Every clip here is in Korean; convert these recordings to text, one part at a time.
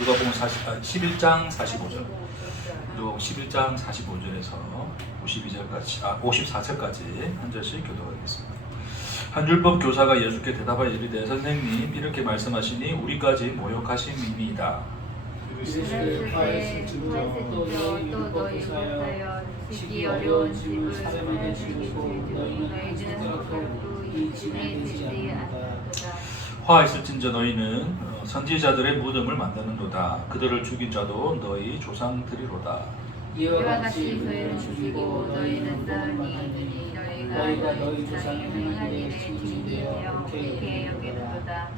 누가복음 11장 45절. 누가복음 11장 45절에서 54절까지 한 절씩 교독하겠습니다. 한 율법 교사가 예수께 대답하여 이르되 선생님 이렇게 말씀하시니 우리까지 모욕하심이니이다. 이르시되 화에 진저 또 너희 율법교사여 지기 어려운 짐을 사람에게 지우고 너희는 선지자로 이 짐에 되지 않는다. 화 있을진저 너희는 선지자들의 무덤을 만드는도다. 그들을 죽인 자도 너희 조상들이로다. 이와 같이 너희는 죽이고 너희는 떠나니 너희가 너희 조상의 행한 일에 증인되어 옳게 여기는도다.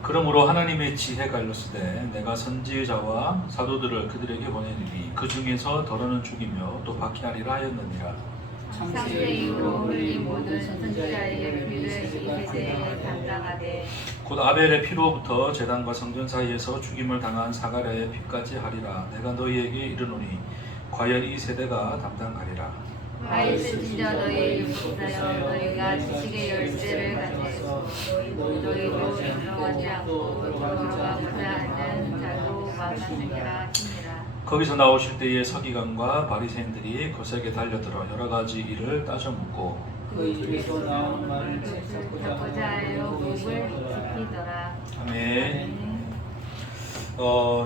그러므로 하나님의 지혜가 일렀으되 내가 선지자와 사도들을 그들에게 보내리니 그 중에서 더러는 죽이며 또 박해하리라 하였느니라. 창세 이후로 흘린 모든 선지자의 피를 이 세대에 담당하되 곧 아벨의 피로부터 제단과 성전 사이에서 죽임을 당한 사가랴의 피까지 하리라. 내가 너희에게 이르노니 과연 이 세대가 담당하리라. 화에 진저 너희 율법사여 너희가 지식의 열쇠를 가지고 너희도 인정하지 않고 돌아가고자 하는 자도 많았느니라 하시니라. 거기서 나오실 때에 서기관과 바리새인들이 거세게 달려들어 여러 가지 일을 따져 묻고 그 입에서 나오는 말을 찾고자 하여 목을 지키더라. 아멘.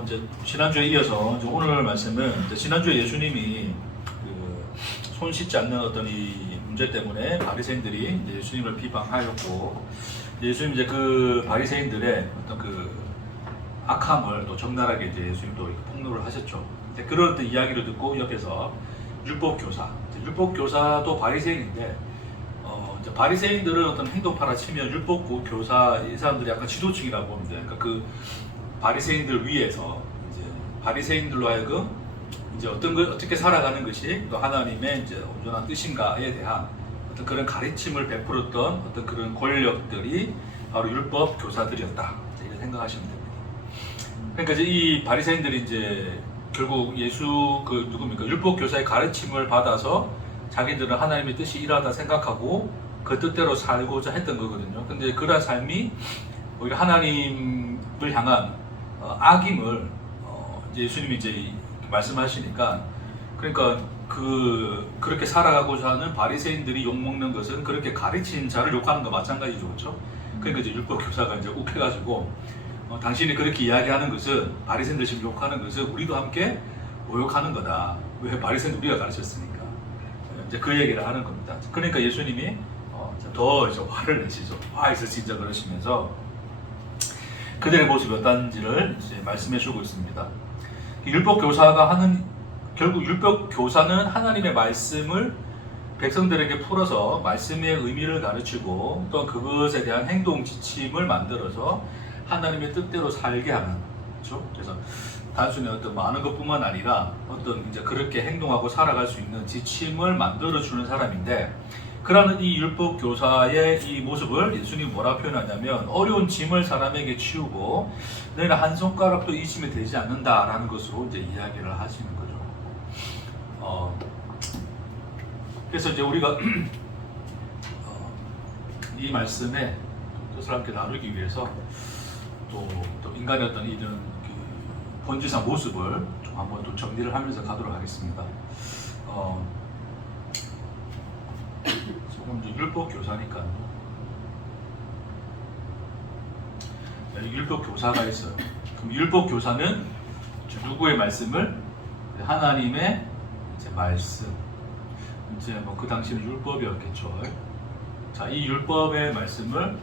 이제 지난주에 이어서 이제 오늘 말씀은 이제 지난주에 예수님이 손 씻지 않는 어떤 이 문제 때문에 바리새인들이 이제 예수님을 비방하였고 예수님 이제 그 바리새인들의 어떤 그 악함을 또 적나라하게 이제 예수님도 폭로를 하셨죠. 그런 어떤 이야기를 듣고 옆에서 율법 교사도 바리새인인데 이제 바리새인들은 어떤 행동파라 치면 율법 교사 이 사람들이 약간 지도층이라고 보면 돼요. 그러니까 그 바리새인들 위에서 이제 바리새인들로 하여금 이제 어떻게 살아가는 것이 또 하나님의 이제 온전한 뜻인가에 대한 어떤 그런 가르침을 베풀었던 어떤 그런 권력들이 바로 율법 교사들이었다. 이렇게 생각하시면 됩니다. 그러니까 이제 이 바리새인들이 이제 결국 예수 누굽니까 율법 교사의 가르침을 받아서 자기들은 하나님의 뜻이 이러하다 생각하고 그 뜻대로 살고자 했던 거거든요. 근데 그러한 삶이 오히려 하나님을 향한 악임을 예수님이 이제 말씀하시니까 그러니까 그렇게 살아가고자 하는 바리새인들이 욕먹는 것은 그렇게 가르친 자를 욕하는 거 마찬가지죠, 그렇죠? 그러니까 이제 율법 교사가 이제 욱해가지고 당신이 그렇게 이야기하는 것은 바리새인들 지금 욕하는 것은 우리도 함께 모욕하는 거다. 왜 바리새인들 우리가 가르쳤으니까 이제 그 얘기를 하는 겁니다. 그러니까 예수님이 더 이제 화를 내시죠. 화에서 진짜 그러시면서 그들의 모습이 어떤지를 이제 말씀해주고 있습니다. 율법 교사가 결국 율법 교사는 하나님의 말씀을 백성들에게 풀어서 말씀의 의미를 가르치고 또 그것에 대한 행동 지침을 만들어서 하나님의 뜻대로 살게 하는, 그렇죠? 그래서 단순히 어떤 많은 것뿐만 아니라 어떤 이제 그렇게 행동하고 살아갈 수 있는 지침을 만들어주는 사람인데, 그러는 이 율법 교사의 이 모습을 예수님이 뭐라 표현하냐면 어려운 짐을 사람에게 치우고 너희는 한 손가락도 이 짐에 되지 않는다라는 것으로 이제 이야기를 하시는 거죠. 그래서 이제 우리가 이 말씀에 뜻을 함께 나누기 위해서 또 인간의 어떤 이런 그 본질상 모습을 좀 한번 또 정리를 하면서 가도록 하겠습니다. 조금 이제 율법 교사니까 율법 교사가 있어요. 그럼 율법 교사는 누구의 말씀을? 하나님의 이제 말씀. 이제 뭐 그 당시는 율법이었겠죠. 자, 이 율법의 말씀을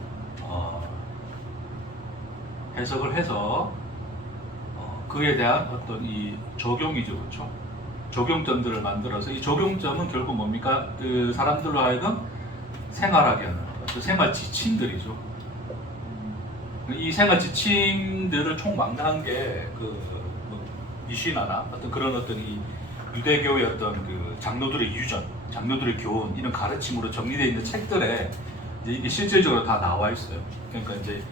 해석을 해서 그에 대한 어떤 이 적용이죠, 그렇죠? 적용점들을 만들어서 이 적용점은 결국 뭡니까? 그 사람들로 하여금 생활하게 하는 그 생활 지침들이죠. 이 생활 지침들을 총망라한 게 미시나나 어떤 그런 어떤 이 유대교의 어떤 그 장로들의 유전, 장로들의 교훈 이런 가르침으로 정리되어 있는 책들에 이제 이게 실질적으로 다 나와 있어요. 그러니까 이제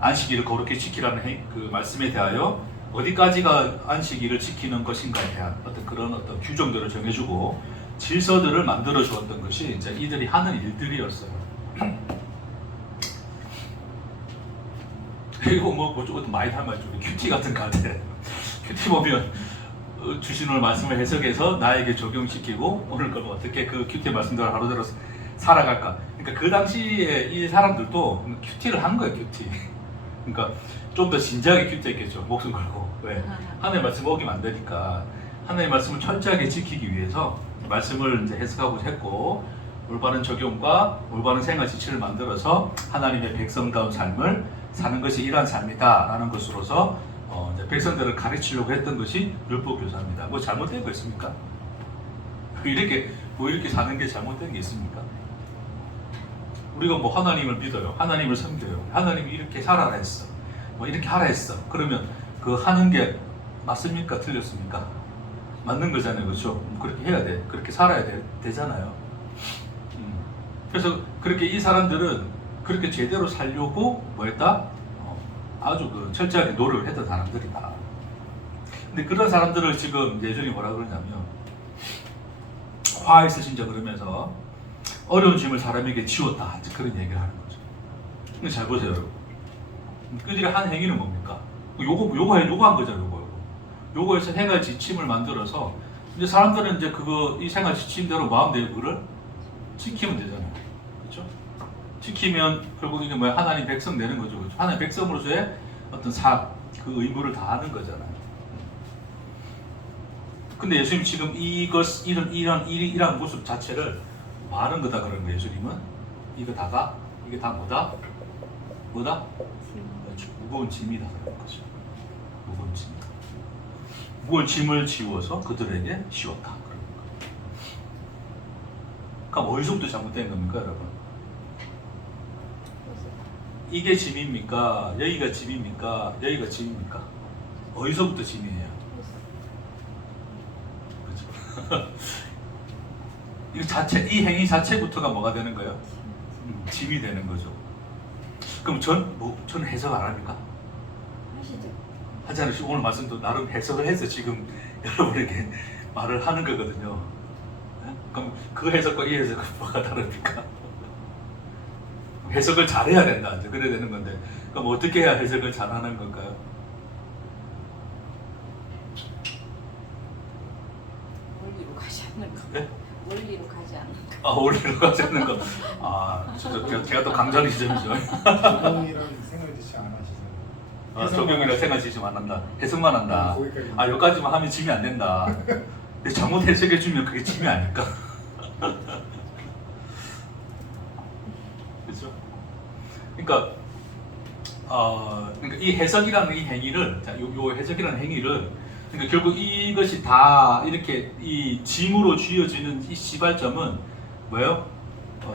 안식일을 거룩히 지키라는 그 말씀에 대하여 어디까지가 안식일을 지키는 것인가에 대한 어떤 그런 어떤 규정들을 정해주고 질서들을 만들어 주었던 것이 이제 이들이 하는 일들이었어요. 이거 뭐 조금 많이 닮았죠. 큐티 같은 거 같아. 큐티 보면 주신 오늘 말씀을 해석해서 나에게 적용시키고 오늘 걸 어떻게 그 큐티 말씀대로 하루대로 살아갈까. 그러니까 그 당시에 이 사람들도 큐티를 한 거예요. 큐티. 그러니까 좀 더 진지하게 큐티했겠죠. 목숨 걸고. 왜? 하나님의 말씀 어기면 안 되니까 하나님의 말씀을 철저하게 지키기 위해서 말씀을 이제 해석하고 했고 올바른 적용과 올바른 생활 지침을 만들어서 하나님의 백성다운 삶을 사는 것이 이러한 삶이다라는 것으로서 이제 백성들을 가르치려고 했던 것이 율법 교사입니다. 뭐 잘못된 거 있습니까? 이렇게 사는 게 잘못된 게 있습니까? 우리가 뭐 하나님을 믿어요, 하나님을 섬겨요, 하나님이 이렇게 살아라 했어, 뭐 이렇게 하라 했어. 그러면 그 하는 게 맞습니까? 틀렸습니까? 맞는 거잖아요, 그렇죠? 그렇게 해야 돼, 그렇게 살아야 되잖아요. 그래서 그렇게 이 사람들은 그렇게 제대로 살려고 뭐했다? 아주 그 철저하게 노력을 했던 사람들이다. 근데 그런 사람들을 지금 예전이 뭐라 그러냐면 화 있으신자 그러면서 어려운 짐을 사람에게 지웠다, 그런 얘기를 하는 거죠. 근데 잘 보세요, 여러분. 그들이 한 행위는 뭡니까? 요거 한 거잖아요, 요거에서 생활 지침을 만들어서 이제 사람들은 이제 이 생활 지침대로 마음대로 그를 지키면 되잖아요. 그렇죠? 지키면 결국 이게 뭐야? 하나님 백성 되는 거죠. 그렇죠? 하나님 백성으로서의 어떤 그 의무를 다하는 거잖아요. 근데 예수님 지금 이런 모습 자체를 뭐 하는 거다 그런 거예요. 예수님은 이게 다 뭐다? 무거운 짐이다 그런 거죠. 무거운 짐. 무거운 짐을 지워서 그들에게 씌웠다 그런 거예요. 그러니까 어디서부터 잘못된 겁니까, 여러분? 이게 짐입니까? 여기가 짐입니까? 여기가 짐입니까? 어디서부터 짐이에요? 그렇죠? 이 행위 자체부터가 뭐가 되는 거예요? 짐이 되는 거죠. 그럼 전 해석 안 합니까? 하시죠. 하지 않으시고 오늘 말씀도 나름 해석을 해서 지금 여러분에게 말을 하는 거거든요. 그럼 그 해석과 이 해석은 뭐가 다릅니까? 해석을 잘해야 된다. 이제 그래야 되는 건데, 그럼 어떻게 해야 해석을 잘하는 건가요? 원리로 가지 않는 거. 네? 원리로 가지 않는 거. 원리로 가지 않는 거. 제가 또 강조하는 지점이죠. 적용이랑 생활 지침 안 하시잖아요. 적용이랑 생활 지침 안 한다. 해석만 한다. 거기까지. 여기까지만 하면 짐이 안 된다. 근데 잘못 해석해 주면 그게 짐이 아닐까? 그렇죠? 그러니까 이 해석이라는 이 행위를, 요 해석이라는 행위를, 그러니까 결국 이것이 다 이렇게 이 짐으로 쥐어지는 이 시발점은 뭐예요?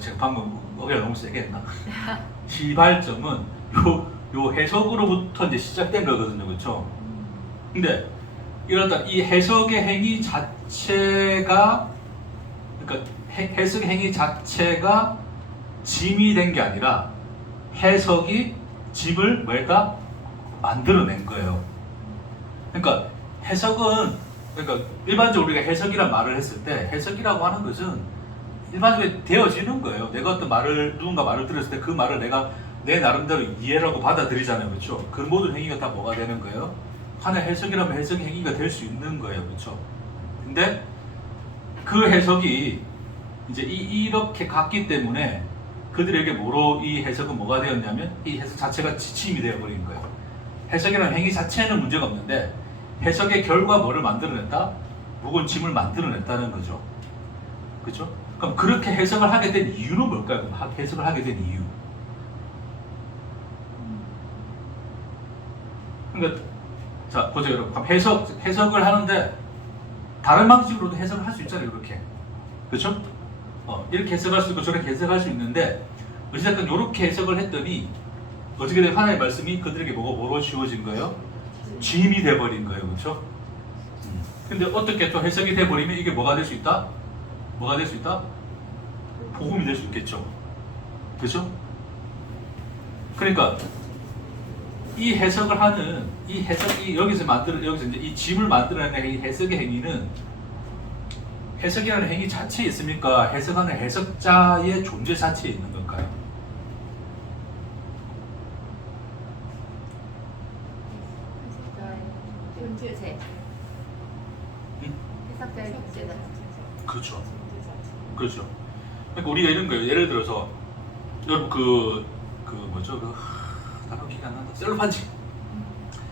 제가 방금 어깨가 너무 세게 했나? 시발점은 요 해석으로부터 이제 시작된 거거든요, 그렇죠? 근데 이러다 이 해석의 행위 자체가, 그러니까 해석의 행위 자체가 짐이 된 게 아니라 해석이 짐을 뭐였다? 만들어낸 거예요. 그러니까 해석은, 그러니까 일반적으로 우리가 해석이란 말을 했을 때 해석이라고 하는 것은 일반적으로 되어지는 거예요. 내가 어떤 누군가 말을 들었을 때 그 말을 내가 내 나름대로 이해라고 받아들이잖아요, 그렇죠? 그 모든 행위가 다 뭐가 되는 거예요? 하나의 해석이라면 해석 행위가 될 수 있는 거예요, 그렇죠? 근데 그 해석이 이제 이렇게 갔기 때문에 그들에게 이 해석은 뭐가 되었냐면 이 해석 자체가 지침이 되어버린 거예요. 해석이라는 행위 자체는 문제가 없는데 해석의 결과 뭐를 만들어냈다? 무거운 짐을 만들어냈다는 거죠. 그렇죠? 그럼 그렇게 해석을 하게 된 이유는 뭘까요? 그럼 해석을 하게 된 이유. 그러니까 자 보세요, 여러분. 그럼 해석을 하는데 다른 방식으로도 해석을 할 수 있잖아요, 이렇게. 그렇죠? 이렇게 해석할 수 있고 저렇게 해석할 수 있는데 어쨌든 이렇게 해석을 했더니 어떻게 된 하나님의 말씀이 그들에게 뭐로 지워진 거예요? 짐이 돼버린 거예요, 그렇죠? 근데 어떻게 또 해석이 돼버리면 이게 뭐가 될 수 있다? 뭐가 될 수 있다? 복음이 될 수 있겠죠, 그렇죠? 그러니까 이 해석을 하는 이 해석이 여기서 이제 이 짐을 만들어내는 이 해석의 행위는 해석이라는 행위 자체에 있습니까? 해석하는 해석자의 존재 자체에 있는 걸까요? 제. 응? 해석자의 존재다. 그렇죠. 그렇죠. 그러니까 우리가 이런 거예요. 예를 들어서 여러분 그 뭐죠? 단어 기억 안 난다.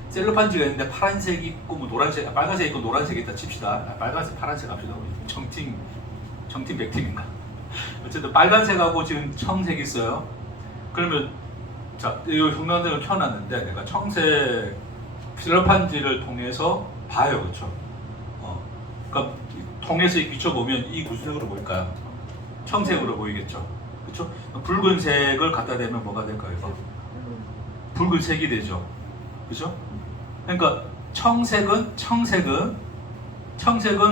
셀로판지가 있는데 파란색 있고 뭐 노란색, 빨간색 있고 노란색 있다 칩시다. 빨간색, 파란색 합시다. 우리 청팀 백팀인가? 어쨌든 빨간색하고 지금 청색 있어요. 그러면 자, 이 형광등을 켜놨는데 내가 청색 셀로판지를 통해서 봐요, 그렇죠? 그러니까 통해서 비춰보면 이 무슨 색으로 보일까요? 청색으로 보이겠죠, 그렇죠? 붉은색을 갖다 대면 뭐가 될까요? 이거? 붉은색이 되죠, 그렇죠? 그러니까 청색은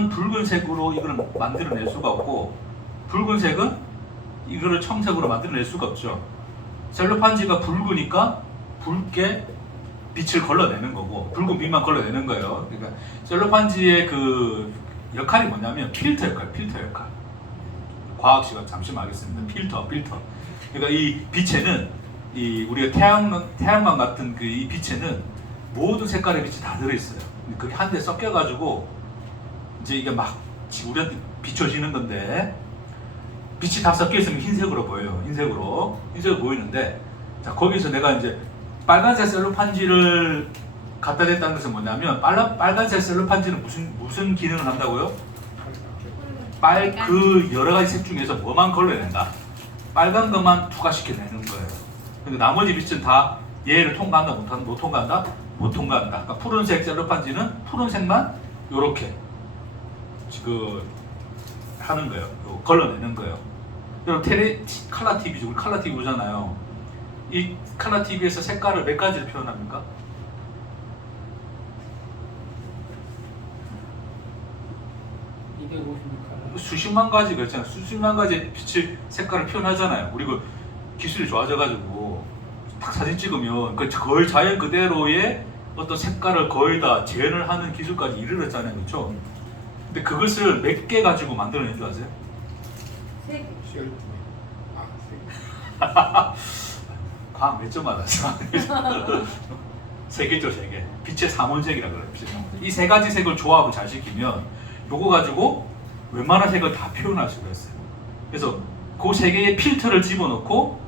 붉은색으로 이걸 만들어낼 수가 없고 붉은색은 이거를 청색으로 만들어낼 수가 없죠. 셀로판지가 붉으니까 붉게 빛을 걸러내는 거고 붉은 빛만 걸러내는 거예요. 그러니까 셀로판지의 그 역할이 뭐냐면 필터 역할. 과학 시간 잠시만 하겠습니다. 필터. 그러니까 이 빛에는 이 우리가 태양광 같은 그 이 빛에는 모든 색깔의 빛이 다 들어있어요. 그게 한데 섞여가지고 이제 이게 막 우리한테 비춰지는 건데 빛이 다 섞여 있으면 흰색으로 보여요. 흰색으로 보이는데 자 거기서 내가 이제 빨간색 셀로판지를 갖다 댔다는 것은 뭐냐면 빨간색 셀로판지는 무슨 기능을 한다고요? 그 여러 가지 색 중에서 뭐만 걸러낸다. 빨간 것만 투과시켜내는 거예요. 근데 나머지 빛은 다 얘를 통과한다, 못 통과한다? 못 통과한다. 그러니까 푸른색 셀로판지는 푸른색만 요렇게 하는 거예요. 걸러내는 거예요. 여러분 칼라 TV죠. 우리 칼라 TV 보잖아요. 이 칼라 TV에서 색깔을 몇 가지를 표현합니까? 수십만 가지가 있잖아요. 수십만 가지 빛의 색깔을 표현하잖아요. 우리 그 기술이 좋아져가지고 딱 사진 찍으면 거의 자연 그대로의 어떤 색깔을 거의 다 재현을 하는 기술까지 이르렀잖아요, 그렇죠? 근데 그것을 몇 개 가지고 만들어낸 줄 아세요? 색. 과학 몇 점 받았어? 3개죠, 3개. 빛의 삼원색이라 그래요. 이 3가지 색을 조합을 잘 시키면 요거 가지고 웬만한 색을 다 표현할 수가 있어요. 그래서 그 3개의 필터를 집어넣고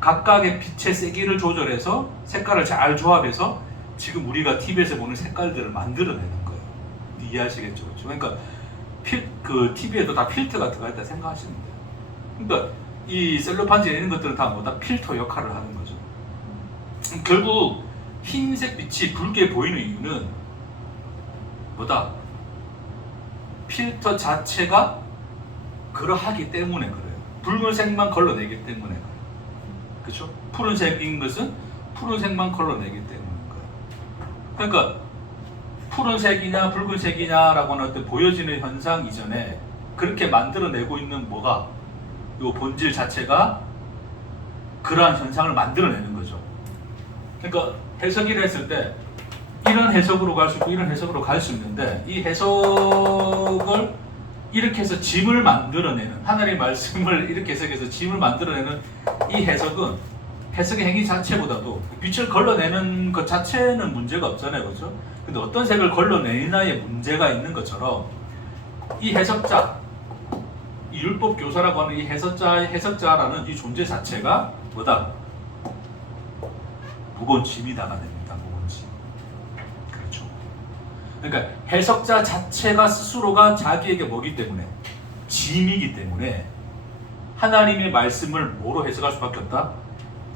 각각의 빛의 세기를 조절해서 색깔을 잘 조합해서 지금 우리가 TV에서 보는 색깔들을 만들어내는 거예요. 이해하시겠죠? 그러니까 그 TV에도 다 필터가 들어가 있다 생각하시면 돼요. 그러니까 이 셀로판지에 있는 것들은 다 뭐다? 필터 역할을 하는 거죠. 결국 흰색 빛이 붉게 보이는 이유는 뭐다? 필터 자체가 그러하기 때문에 그래요. 붉은색만 걸러내기 때문에 그래요. 그렇죠? 푸른색인 것은 푸른색만 걸러내기 때문인 거예요. 그러니까 푸른색이냐 붉은색이냐라고 하는 어떤 보여지는 현상 이전에 그렇게 만들어내고 있는 뭐가 이 본질 자체가 그러한 현상을 만들어내는 거죠. 그러니까 해석이라 했을 때 이런 해석으로 갈 수 있고 이런 해석으로 갈 수 있는데 이 해석을 이렇게 해서 짐을 만들어내는 하나님의 말씀을 이렇게 해석해서 짐을 만들어내는 이 해석은 해석의 행위 자체보다도 빛을 걸러내는 것 자체는 문제가 없잖아요, 그렇죠? 근데 어떤 색을 걸러내느냐에 문제가 있는 것처럼 이 해석자, 이 율법 교사라고 하는 이 해석자라는 이 존재 자체가 뭐다? 무거운 짐이다가 됩니다. 무거운 짐. 그렇죠. 그러니까 해석자 자체가 스스로가 자기에게 뭐기 때문에 짐이기 때문에 하나님의 말씀을 뭐로 해석할 수밖에 없다?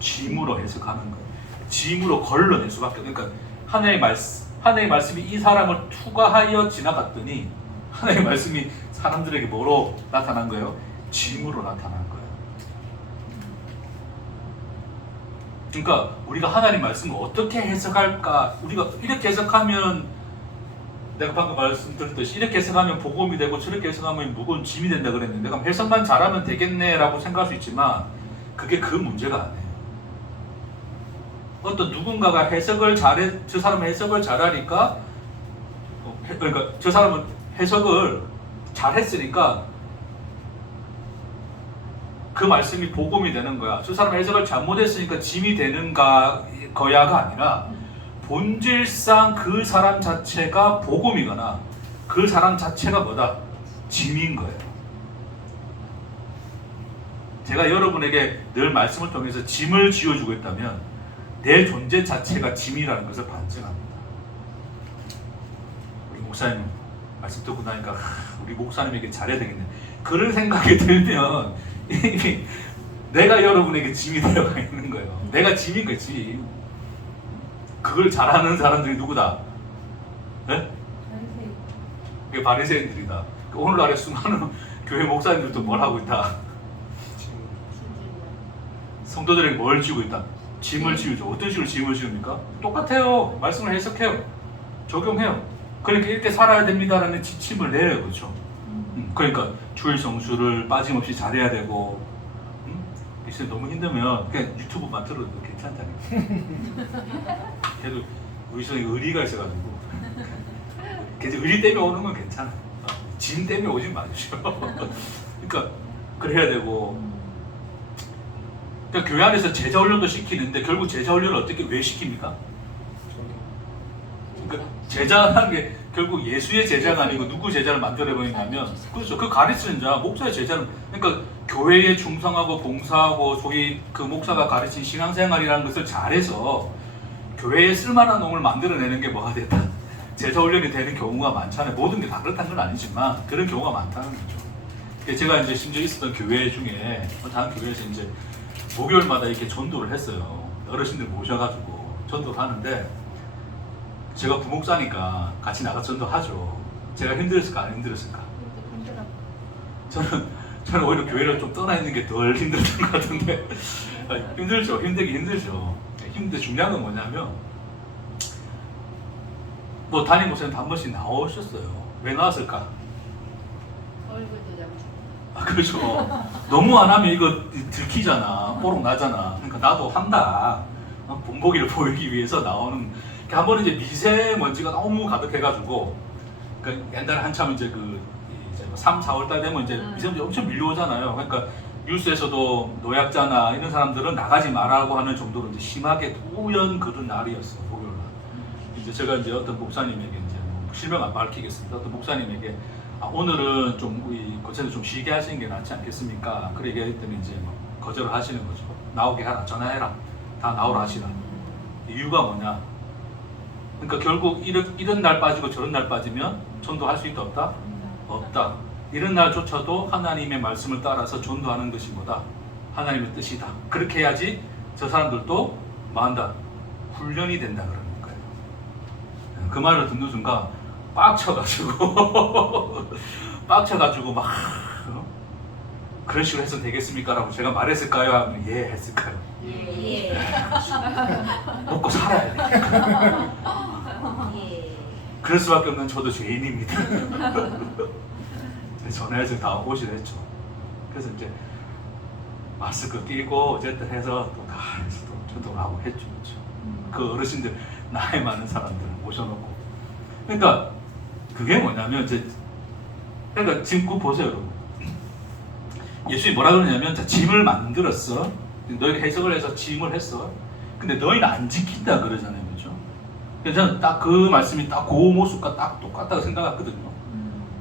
짐으로 해석하는 거예요. 짐으로 걸러낼 수밖에 없다. 그러니까 하나님의 말씀이 이 사람을 투과하여 지나갔더니 하나님의 말씀이 사람들에게 뭐로 나타난 거예요? 짐으로 나타난 거예요. 그러니까 우리가 하나님 말씀을 어떻게 해석할까? 우리가 이렇게 해석하면 내가 방금 말씀드렸듯이 이렇게 해석하면 복음이 되고 저렇게 해석하면 무거운 짐이 된다 그랬는데 그럼 해석만 잘하면 되겠네라고 생각할 수 있지만 그게 그 문제가 아니에요. 어떤 누군가가 해석을 저 사람은 해석을 잘하니까 그러니까 저 사람은 해석을 잘했으니까 그 말씀이 복음이 되는 거야. 저 사람 해석을 잘못했으니까 짐이 되는 거야가 아니라 본질상 그 사람 자체가 복음이거나 그 사람 자체가 뭐다? 짐인 거예요. 제가 여러분에게 늘 말씀을 통해서 짐을 지어주고 있다면 내 존재 자체가 짐이라는 것을 반증합니다. 우리 목사님 말씀 듣고 나니까 우리 목사님에게 잘해야 되겠네. 그런 생각이 들면 이미 내가 여러분에게 짐이 되어가 있는 거예요. 내가 짐인 거지. 그걸 잘하는 사람들이 누구다? 네? 그게 바리새인들이다. 오늘날의 수많은 교회 목사님들도 뭘 하고 있다? 성도들에게 뭘 지우고 있다? 짐을 지우죠. 어떤 식으로 짐을 지웁니까? 똑같아요. 말씀을 해석해요. 적용해요. 그러니까 이렇게 살아야 됩니다라는 지침을 내요. 그렇죠? 그러니까 주일 성수를 빠짐없이 잘해야 되고, 글쎄 너무 힘들면 그냥 유튜브만 틀어도 괜찮다니까. 그래도 우리 성에 의리가 있어가지고 그래서 의리 때문에 오는 건 괜찮아. 짐 때문에 오지 마십시오. 그러니까 그래야 되고, 그러니까 교회 안에서 제자 훈련도 시키는데 결국 제자 훈련을 어떻게 왜 시킵니까? 그러니까 제자라는 게 결국 예수의 제자가 아니고 누구 제자를 만들어버리냐면, 그렇죠. 그 가르치는 자, 목사의 제자는, 그러니까 교회에 충성하고 봉사하고 소위 그 목사가 가르친 신앙생활이라는 것을 잘해서 교회에 쓸만한 놈을 만들어내는 게 뭐가 됐다? 제자 훈련이 되는 경우가 많잖아요. 모든 게 다 그렇다는 건 아니지만 그런 경우가 많다는 거죠. 제가 이제 심지어 있었던 교회 중에 다른 교회에서 이제 목요일마다 이렇게 전도를 했어요. 어르신들 모셔가지고 전도를 하는데, 제가 부목사니까 같이 나가 전도하죠. 제가 힘들었을까 안 힘들었을까? 저는 오히려 교회를 좀 떠나 있는 게 덜 힘들었던 것 같은데 힘들죠. 힘들긴 힘들죠. 힘든데 중요한 건 뭐냐면, 뭐 담임 목사님 한 번씩 나오셨어요. 왜 나왔을까? 얼굴도 잡고. 그렇죠. 너무 안 하면 이거 들키잖아. 뽀록 나잖아. 그러니까 나도 한다. 본보기를 보이기 위해서 나오는. 한 번은 이제 미세먼지가 너무 가득해가지고, 그러니까 옛날에 한참 이제 이제 3, 4월 달 되면 이제 미세먼지 엄청 밀려오잖아요. 그러니까 뉴스에서도 노약자나 이런 사람들은 나가지 말라고 하는 정도로 이제 심하게 우연 그런 날이었어. 목요일 날. 이제 제가 이제 어떤 목사님에게 이제 실명 안 밝히겠습니다. 어떤 목사님에게 오늘은 좀 우리 거체도 좀 쉬게 하시는 게 낫지 않겠습니까? 그래 얘기했더니 이제 거절을 하시는 거죠. 나오게 하라, 전화해라, 다 나오라 하시라. 이유가 뭐냐? 그러니까 결국 이런 날 빠지고 저런 날 빠지면 전도할 수 있다 없다? 없다. 이런 날조차도 하나님의 말씀을 따라서 전도하는 것이 뭐다? 하나님의 뜻이다. 그렇게 해야지 저 사람들도 뭐한다? 훈련이 된다 그러는 거예요. 그 말을 듣는 순간 빡쳐가지고 막 그런 식으로 해서 되겠습니까? 라고 제가 말했을까요? 하면 예 했을까요? 예. 먹고 살아야 돼. 예. 그럴 수밖에 없는 저도 죄인입니다. 전화해서 다 오시라 했죠. 그래서 이제 마스크 끼고 어쨌든 해서 또 다 해서 또 전도를 하고 했죠. 그렇죠? 그 어르신들 나이 많은 사람들 모셔놓고. 그러니까 그게 뭐냐면 이제, 그러니까 지금 그거 보세요, 여러분. 예수님이 뭐라 그러냐면, 자, 짐을 만들었어. 너희가 해석을 해서 짐을 했어. 근데 너희는 안 지킨다 그러잖아요, 그렇죠? 그래서 저는 딱 그 말씀이 딱 그 모습과 딱 똑같다고 생각했거든요.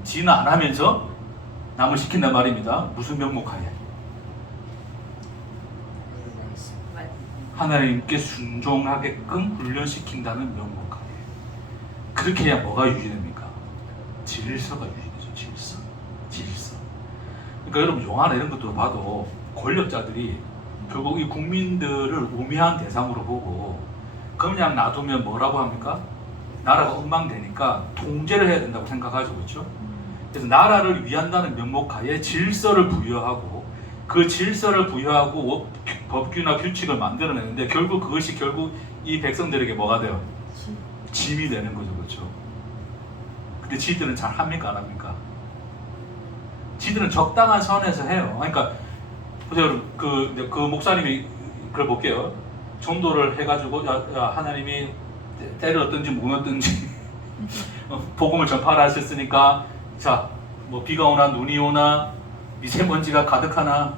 지는 안 하면서 남을 시킨단 말입니다. 무슨 명목하에? 하나님께 순종하게끔 훈련시킨다는 명목하에. 그렇게 해야 뭐가 유지됩니까? 질서가 유지되죠. 질서. 그러니까 여러분 영화나 이런 것도 봐도 권력자들이 결국 이 국민들을 우매한 대상으로 보고 그냥 놔두면 뭐라고 합니까? 나라가 엉망되니까 통제를 해야 된다고 생각하죠. 그렇죠? 그래서 나라를 위한다는 명목하에 질서를 부여하고, 그 질서를 부여하고 법규나 규칙을 만들어내는데 결국 그것이 결국 이 백성들에게 뭐가 돼요? 짐이 되는 거죠. 그렇죠? 근데 지들은 잘 합니까? 안 합니까? 지들은 적당한 선에서 해요. 그러니까 보세요. 그 목사님이 그걸 볼게요. 전도를 해가지고 야, 하나님이 때렸든지 무너든지 복음을 전파를 하셨으니까, 자, 뭐 비가 오나 눈이 오나 미세먼지가 가득하나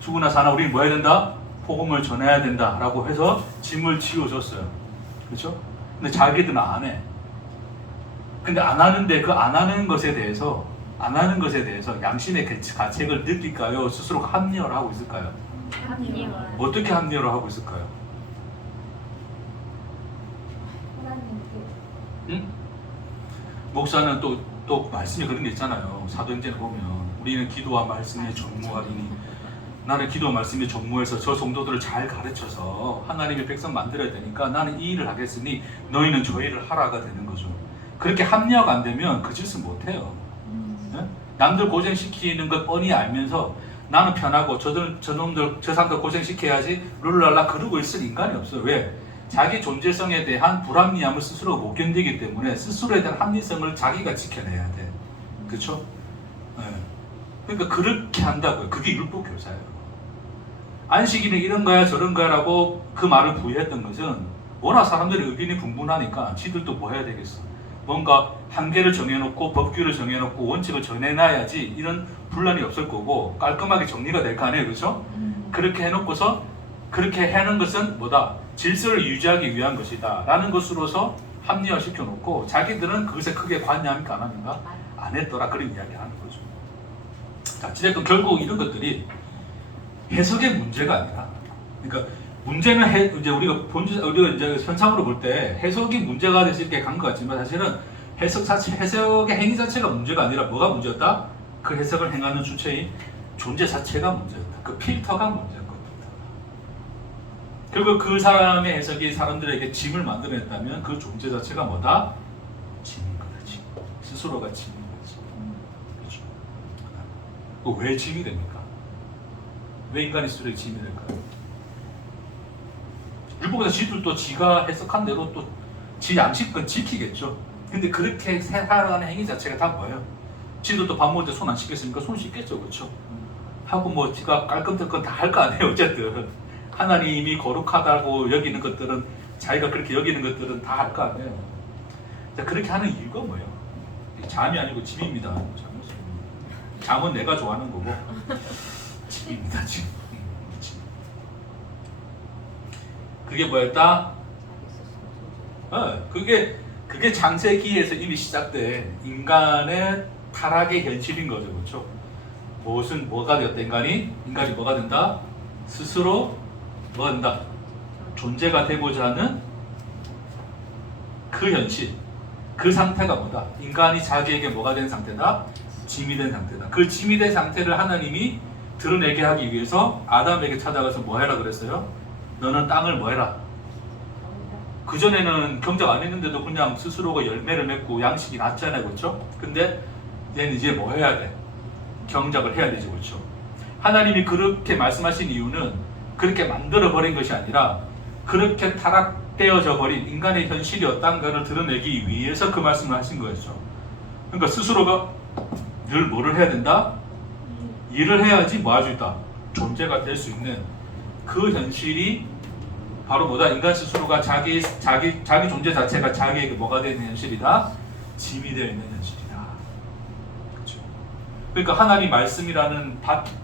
죽으나 사나 우리는 뭐 해야 된다? 복음을 전해야 된다 라고 해서 짐을 지어줬어요. 그렇죠? 근데 자기들은 안 해. 근데 안 하는데 그 안 하는 것에 대해서 양심의 가책을 느낄까요? 스스로 합리화를 하고 있을까요? 합리화. 어떻게 합리화를 하고 있을까요? 응? 목사는 또 말씀이 그런 게 있잖아요. 사도행전에 보면 우리는 기도와 말씀에 전무하리니, 나는 기도와 말씀에 전무해서 저 성도들을 잘 가르쳐서 하나님의 백성 만들어야 되니까 나는 이 일을 하겠으니 너희는 저 일을 하라가 되는 거죠. 그렇게 합리화가 안 되면 그 짓은 못해요. 네? 남들 고생시키는 것 뻔히 알면서 나는 편하고 저 사람들 고생시켜야지 룰랄라 그러고 있을 인간이 없어요. 왜? 자기 존재성에 대한 불합리함을 스스로 못 견디기 때문에 스스로에 대한 합리성을 자기가 지켜내야 돼. 그렇죠? 네. 그러니까 그렇게 한다고요. 그게 율법 교사예요. 안식일은 이런 거야 저런 거야라고 그 말을 부여했던 것은 워낙 사람들이 의견이 분분하니까 지들도 뭐 해야 되겠어. 뭔가 한계를 정해놓고 법규를 정해놓고 원칙을 정해놔야지 이런 분란이 없을 거고 깔끔하게 정리가 될 거 아니에요. 그렇죠? 그렇게 해놓고서 그렇게 하는 것은 뭐다? 질서를 유지하기 위한 것이다 라는 것으로서 합리화시켜 놓고 자기들은 그것에 크게 관여합니까 안 합니까? 안 했더라 그런 이야기 하는 거죠. 자, 어쨌든 결국 이런 것들이 해석의 문제가 아니라, 그러니까 문제는 이제 우리가 이제 현상으로 볼 때 해석이 문제가 돼서 이렇게 간 것 같지만 사실은 해석의 행위 자체가 문제가 아니라 뭐가 문제였다? 그 해석을 행하는 주체인 존재 자체가 문제였다. 그 필터가 문제였거든. 결국 그 사람의 해석이 사람들에게 짐을 만들어냈다면 그 존재 자체가 뭐다? 짐인 거다. 짐. 스스로가 짐인 거지. 그렇죠. 왜 짐이 됩니까? 왜 인간이 스스로에게 짐이 될까요? 율법에서 지들도 지가 해석한 대로 또 지 양식은 지키겠죠. 근데 그렇게 살아가는 행위 자체가 다 뭐예요? 지들도 밥 먹을 때 손 안 씻겠습니까? 손 씻겠죠. 그렇죠? 하고 뭐 지가 깔끔뜨끔 다 할 거 아니에요. 어쨌든 하나님이 거룩하다고 여기는 것들은 자기가 그렇게 여기는 것들은 다 할 거 아니에요. 자, 그렇게 하는 이유가 뭐예요? 잠이 아니고 짐입니다. 잠은 내가 좋아하는 거고 짐입니다. 짐. 그게 뭐였다? 그게 창세기에서 이미 시작된 인간의 타락의 현실인 거죠. 그렇죠? 뭐가 되었다? 인간이 뭐가 된다? 스스로 뭐가 된다? 존재가 되고자 하는 그 현실, 그 상태가 뭐다? 인간이 자기에게 뭐가 된 상태다? 짐이 된 상태다. 그 짐이 된 상태를 하나님이 드러내게 하기 위해서 아담에게 찾아가서 뭐 해라 그랬어요? 너는 땅을 뭐 해라? 그전에는 경작 안 했는데도 그냥 스스로가 열매를 맺고 양식이 났잖아요. 그렇죠? 근데 얘는 이제 뭐 해야 돼? 경작을 해야 되죠. 그렇죠? 하나님이 그렇게 말씀하신 이유는 그렇게 만들어버린 것이 아니라 그렇게 타락되어져 버린 인간의 현실이 어떤 것을 드러내기 위해서 그 말씀을 하신 거였죠. 그러니까 스스로가 늘 뭐를 해야 된다? 일을 해야지 뭐 할 수 있다? 존재가 될 수 있는 그 현실이 바로 뭐다? 인간 스스로가 자기 존재 자체가 자기에게 뭐가 되는 현실이다? 짐이 되어 있는 현실이다. 그렇죠? 그러니까 하나님 말씀이라는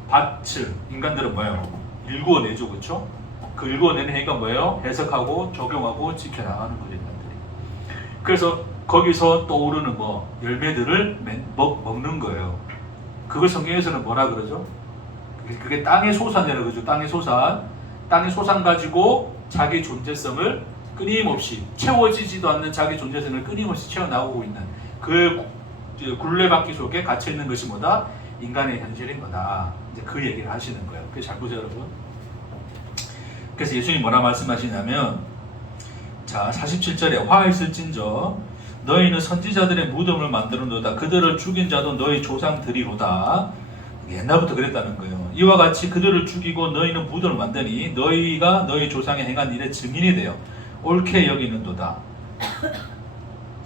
밭을 인간들은 뭐예요? 일구어내죠. 그렇죠? 그 일구어내는 행위가 뭐예요? 해석하고 적용하고 지켜나가는 거죠. 인간들이. 그래서 거기서 떠오르는 열매들을 먹는 거예요. 그걸 성경에서는 뭐라 그러죠? 그게 땅의 소산이라고 그러죠. 땅의 소산 가지고 자기 존재성을 끊임없이 채워지지도 않는 자기 존재성을 끊임없이 채워나오고 있는 그 굴레바퀴 속에 갇혀 있는 것이 뭐다? 인간의 현실인 거다. 이제 그 얘기를 하시는 거예요. 그게 잘 보세요, 여러분. 그래서 예수님이 뭐라 말씀하시냐면, 자 47절에 화 있을진저 너희는 선지자들의 무덤을 만들어놓다. 그들을 죽인 자도 너희 조상들이로다. 옛날부터 그랬다는 거예요. 이와 같이 그들을 죽이고 너희는 무덤을 만드니 너희가 너희 조상의 행한 일의 증인이 되어 옳게 여기는도다.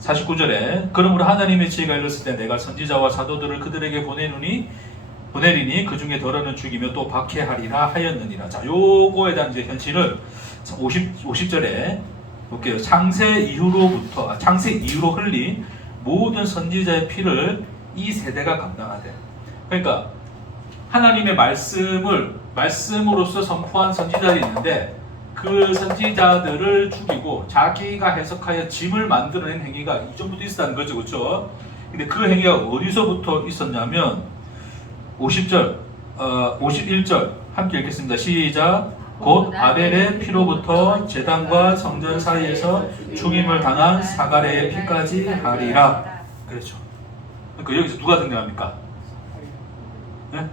49절에 그러므로 하나님의 지혜가 이르렀을 때 내가 선지자와 사도들을 그들에게 보내리니 그 중에 덜어는 죽이며 또 박해하리라 하였느니라. 자, 요거에 대한 이제 현실을 50절에 볼게요. 창세 이후로 흘린 모든 선지자의 피를 이 세대가 감당하되. 그러니까 하나님의 말씀으로서 선포한 선지자들이 있는데 그 선지자들을 죽이고 자기가 해석하여 짐을 만들어낸 행위가 이전부터 있었다는 거죠, 그렇죠? 근데 그 행위가 어디서부터 있었냐면 50절, 51절 함께 읽겠습니다. 시작. 곧 아벨의 피로부터 제단과 성전 사이에서 죽임을 당한 사가랴의 피까지 하리라. 그렇죠. 그러니까 여기서 누가 등장합니까? 네?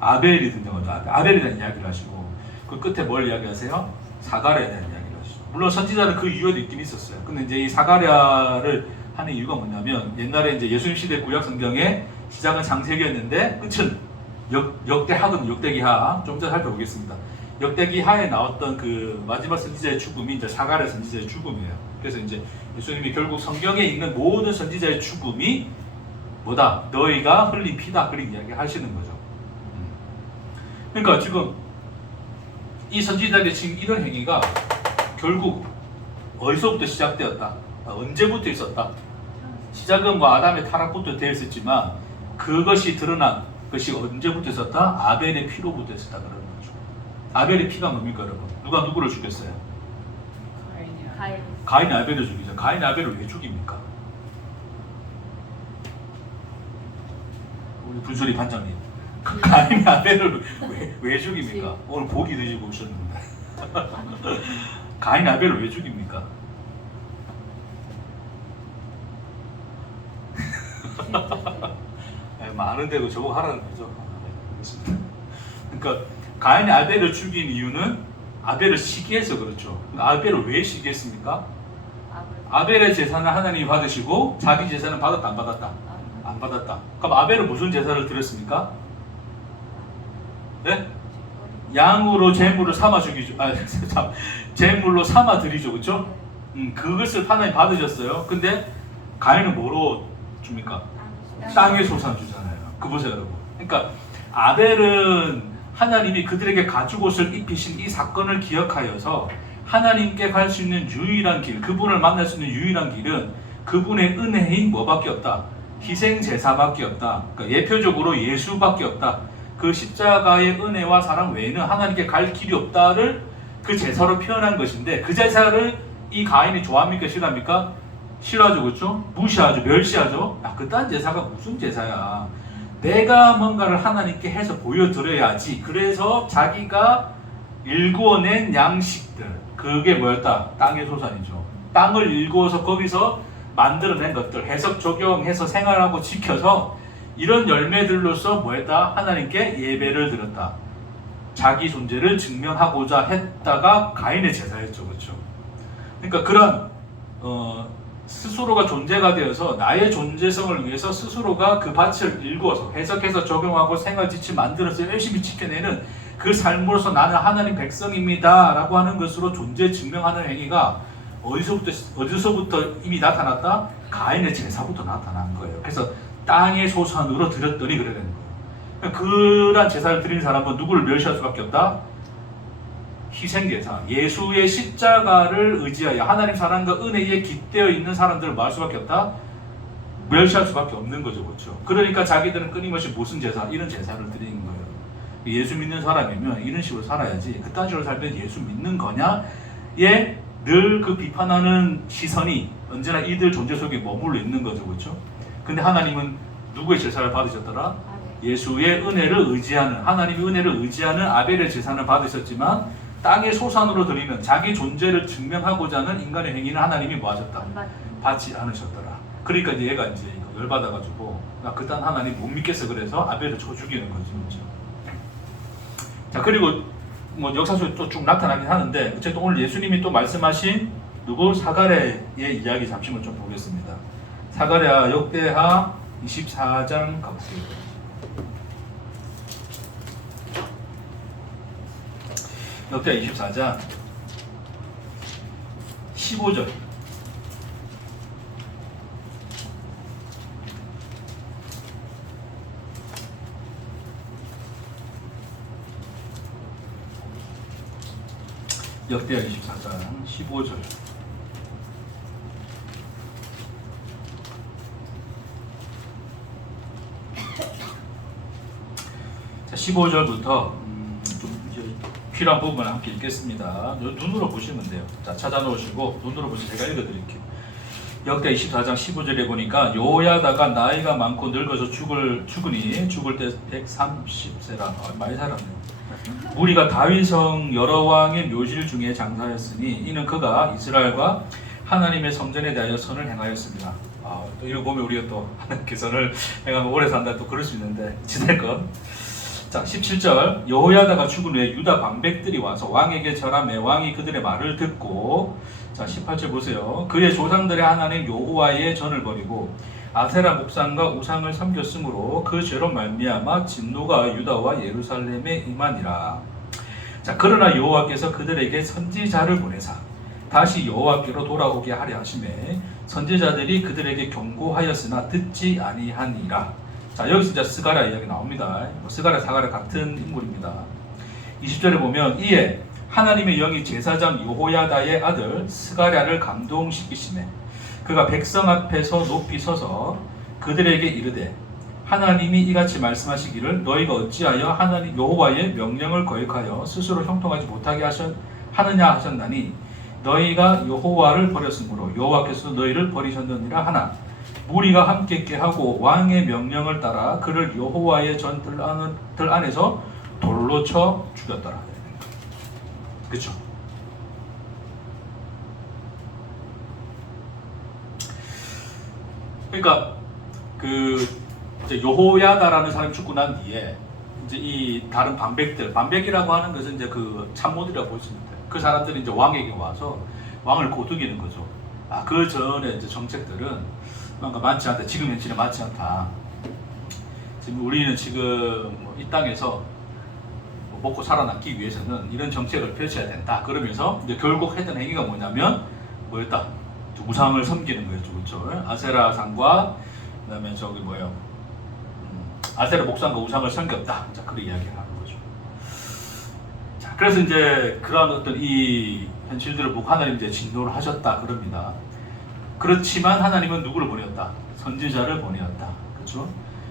아벨이 등장하죠. 아벨에 대한 이야기를 하시고 그 끝에 뭘 이야기하세요? 사가랴에 대한 이야기를 하시죠. 물론 선지자는 그 이유도 있긴 있었어요. 근데 이제 이 사가랴를 하는 이유가 뭐냐면 옛날에 이제 예수님 시대 구약 성경의 시작은 창세기였는데 끝은 역대하거든요. 역대기하. 좀 전에 살펴보겠습니다. 역대기하에 나왔던 그 마지막 선지자의 죽음이 이제 사가랴 선지자의 죽음이에요. 그래서 이제 예수님이 결국 성경에 있는 모든 선지자의 죽음이 뭐다? 너희가 흘린 피다. 그런 이야기 하시는 거죠. 그러니까 지금 이 선지자들의 지금 이런 행위가 결국 어디서부터 시작되었다? 언제부터 있었다? 시작은 뭐 아담의 타락부터 되어 있었지만 그것이 드러난 것이 언제부터 있었다? 아벨의 피로부터 있었다 그러는 거죠. 아벨의 피가 뭡니까 여러분? 누가 누구를 죽였어요? 가인이 아벨을 죽이죠. 가인이 아벨을 왜 죽입니까? 우리 분수리 반장님, 가인이 아벨을 왜 죽입니까? 오늘 고기 드시고 오셨는데 가인이 아벨을 왜 죽입니까? 많은데 그 저거 하라는 거죠. 그러니까 가인이 아벨을 죽인 이유는 아벨을 시기해서 그렇죠. 아벨을 왜 시기했습니까? 아벨의 재산을 하나님이 받으시고 자기 재산은 받았다 안 받았다? 안 받았다. 그럼 아벨은 무슨 제사를 드렸습니까? 네? 양으로 제물을 삼아 주기죠. 제물로 삼아 드리죠, 그렇죠? 그것을 하나님 받으셨어요. 근데 가인은 뭐로 줍니까? 땅의 소산 주잖아요. 그 보세요, 여러분. 그러니까 아벨은 하나님이 그들에게 가죽옷을 입히신 이 사건을 기억하여서 하나님께 갈 수 있는 유일한 길, 그분을 만날 수 있는 유일한 길은 그분의 은혜인 뭐밖에 없다? 희생 제사밖에 없다. 그러니까 예표적으로 예수밖에 없다. 그 십자가의 은혜와 사랑 외에는 하나님께 갈 길이 없다를 그 제사로 표현한 것인데 그 제사를 이 가인이 좋아합니까? 싫어합니까? 싫어하죠, 그렇죠? 무시하죠, 멸시하죠. 야, 그딴 제사가 무슨 제사야? 내가 뭔가를 하나님께 해서 보여드려야지. 그래서 자기가 일구어낸 양식들, 그게 뭐였다? 땅의 소산이죠. 땅을 일구어서 거기서 만들어낸 것들, 해석 적용해서 생활하고 지켜서 이런 열매들로서 뭐했다? 하나님께 예배를 드렸다. 자기 존재를 증명하고자 했다가 가인의 제사였죠, 그렇죠? 그러니까 그런 스스로가 존재가 되어서 나의 존재성을 위해서 스스로가 그 밭을 일구어서 해석해서 적용하고 생활 지침 만들어서 열심히 지켜내는 그 삶으로서 나는 하나님 백성입니다 라고 하는 것으로 존재 증명하는 행위가 어디서부터 이미 나타났다? 가인의 제사부터 나타난 거예요. 그래서 땅의 소산으로 드렸더니 그래 되는 거예요. 그러한 제사를 드리는 사람은 누구를 멸시할 수밖에 없다? 희생제사, 예수의 십자가를 의지하여 하나님 사랑과 은혜에 깃대어 있는 사람들을 말 수밖에 없다? 멸시할 수밖에 없는 거죠, 그렇죠? 그러니까 자기들은 끊임없이 무슨 제사? 이런 제사를 드리는 거예요. 예수 믿는 사람이면 이런 식으로 살아야지 그딴 식으로 살면 예수 믿는 거냐에 늘 그 비판하는 시선이 언제나 이들 존재 속에 머물러 있는 거죠, 그렇죠? 근데 하나님은 누구의 제사를 받으셨더라? 예수의 은혜를 의지하는, 하나님의 은혜를 의지하는 아벨의 제사를 받으셨지만 땅의 소산으로 드리는 자기 존재를 증명하고자 하는 인간의 행위는 하나님이 뭐 하셨다? 받지 않으셨더라. 그러니까 얘가 이제 열받아가지고 나 그딴 하나님 못 믿겠어 그래서 아벨을 쳐 죽이는 거죠, 그렇죠? 자, 그리고 뭐 역사 속에 또 쭉 나타나긴 하는데 어쨌든 오늘 예수님이 또 말씀하신 누구? 사가랴의 이야기 잠시만 좀 보겠습니다. 사가랴 역대하 24장 가보세요. 역대하 24장 15절. 역대하 24장 15절. 자, 15절부터 좀 이제 필요한 부분을 함께 읽겠습니다. 눈으로 보시면 돼요. 자, 찾아놓으시고 눈으로 보시면 제가 읽어드릴게요. 역대 24장 15절에 보니까 여호야다가 나이가 많고 늙어서 죽으니 죽을 때 130세라 많이 살았네요. 무리가 다윗성 여러 왕의 묘실 중에 장사였으니 이는 그가 이스라엘과 하나님의 성전에 대하여 선을 행하였습니다. 또 이거 보면 우리가 또 하나님께 선을 행하면 오래 산다 또 그럴 수 있는데 지낼건. 자 17절 여호야다가 죽은 후에 유다 방백들이 와서 왕에게 절하매 왕이 그들의 말을 듣고 자 18절 보세요. 그의 조상들의 하나님 여호와의 전을 버리고 아세라 목상과 우상을 섬겼으므로 그 죄로 말미암아 진노가 유다와 예루살렘에 임하니라. 자 그러나 여호와께서 그들에게 선지자를 보내사 다시 여호와께로 돌아오게 하려 하시매 선지자들이 그들에게 경고하였으나 듣지 아니하니라. 자 여기서 이제 스가랴 이야기 나옵니다. 스가랴 사가랴 같은 인물입니다. 20절에 보면 이에 하나님의 영이 제사장 여호야다의 아들 스가랴를 감동시키시매 그가 백성 앞에서 높이 서서 그들에게 이르되 하나님이 이같이 말씀하시기를 너희가 어찌하여 하나님 여호와의 명령을 거역하여 스스로 형통하지 못하게 하느냐 하셨나니 너희가 여호와를 버렸으므로 여호와께서 너희를 버리셨느니라 하나 무리가 함께 있게 하고 왕의 명령을 따라 그를 여호와의 전들 안에서 돌로 쳐 죽였더라. 그렇죠? 그러니까 그 이제 여호야다라는 사람이 죽고 난 뒤에 이제 이 다른 반백이라고 하는 것은 이제 그 참모들이라고 볼 수 있는데 그 사람들이 이제 왕에게 와서 왕을 고투기는 거죠. 그 전에 이제 정책들은 뭔가 많지 않다. 지금 현실에 맞지 않다. 지금 우리는 지금 이 땅에서 먹고 살아남기 위해서는 이런 정책을 펼쳐야 된다. 그러면서 이제 결국 했던 행위가 뭐냐면 뭐였다? 우상을 섬기는 거였죠, 그렇죠? 아세라상과 그다음에 저기 뭐예요? 아세라 목상과 우상을 섬겼다. 자, 그런 이야기를 하는 거죠. 자, 그래서 이제 그러한 어떤 이 현실들을 보고 하나님 이제 진노를 하셨다 그럽니다. 그렇지만 하나님은 누구를 보내었다? 선지자를 보내었다. 그렇죠?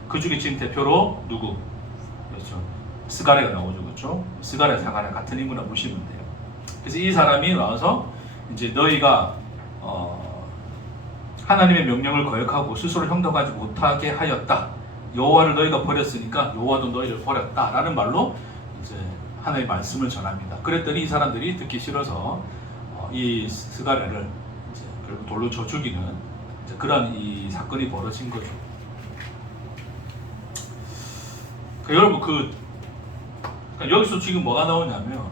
그 중에 지금 대표로 누구? 그렇죠? 스가랴가 나오죠, 그렇죠? 스가랴, 사가랴 같은 인물이라고 보시면 돼요. 그래서 이 사람이 나와서 이제 너희가 하나님의 명령을 거역하고 스스로 형통하지 못하게 하였다. 여호와를 너희가 버렸으니까 여호와도 너희를 버렸다라는 말로 이제 하나님의 말씀을 전합니다. 그랬더니 이 사람들이 듣기 싫어서 이 스가랴를 이제 결국 돌로 쳐 죽이는 이제 그런 이 사건이 벌어진 거죠. 여러분 그러니까 여기서 지금 뭐가 나오냐면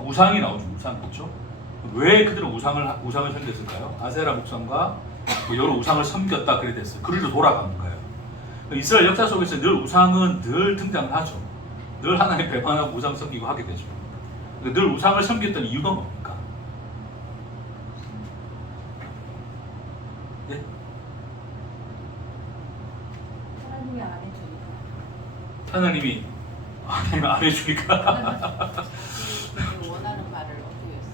우상이 나오죠. 우상 그렇죠? 왜 그들은 우상을 섬겼을까요? 아세라 목상과 여러 우상을 섬겼다 그래 됐어요. 그리로 돌아가는 거예요. 이스라엘 역사 속에서 늘 우상은 늘 등장하죠. 늘 하나님 배반하고 우상 섬기고 하게 되죠. 늘 우상을 섬겼던 이유가 뭡니까? 예? 하나님이 안 해주니까. 하나님이 안 해주니까 원하는 바를 얻기 위해서.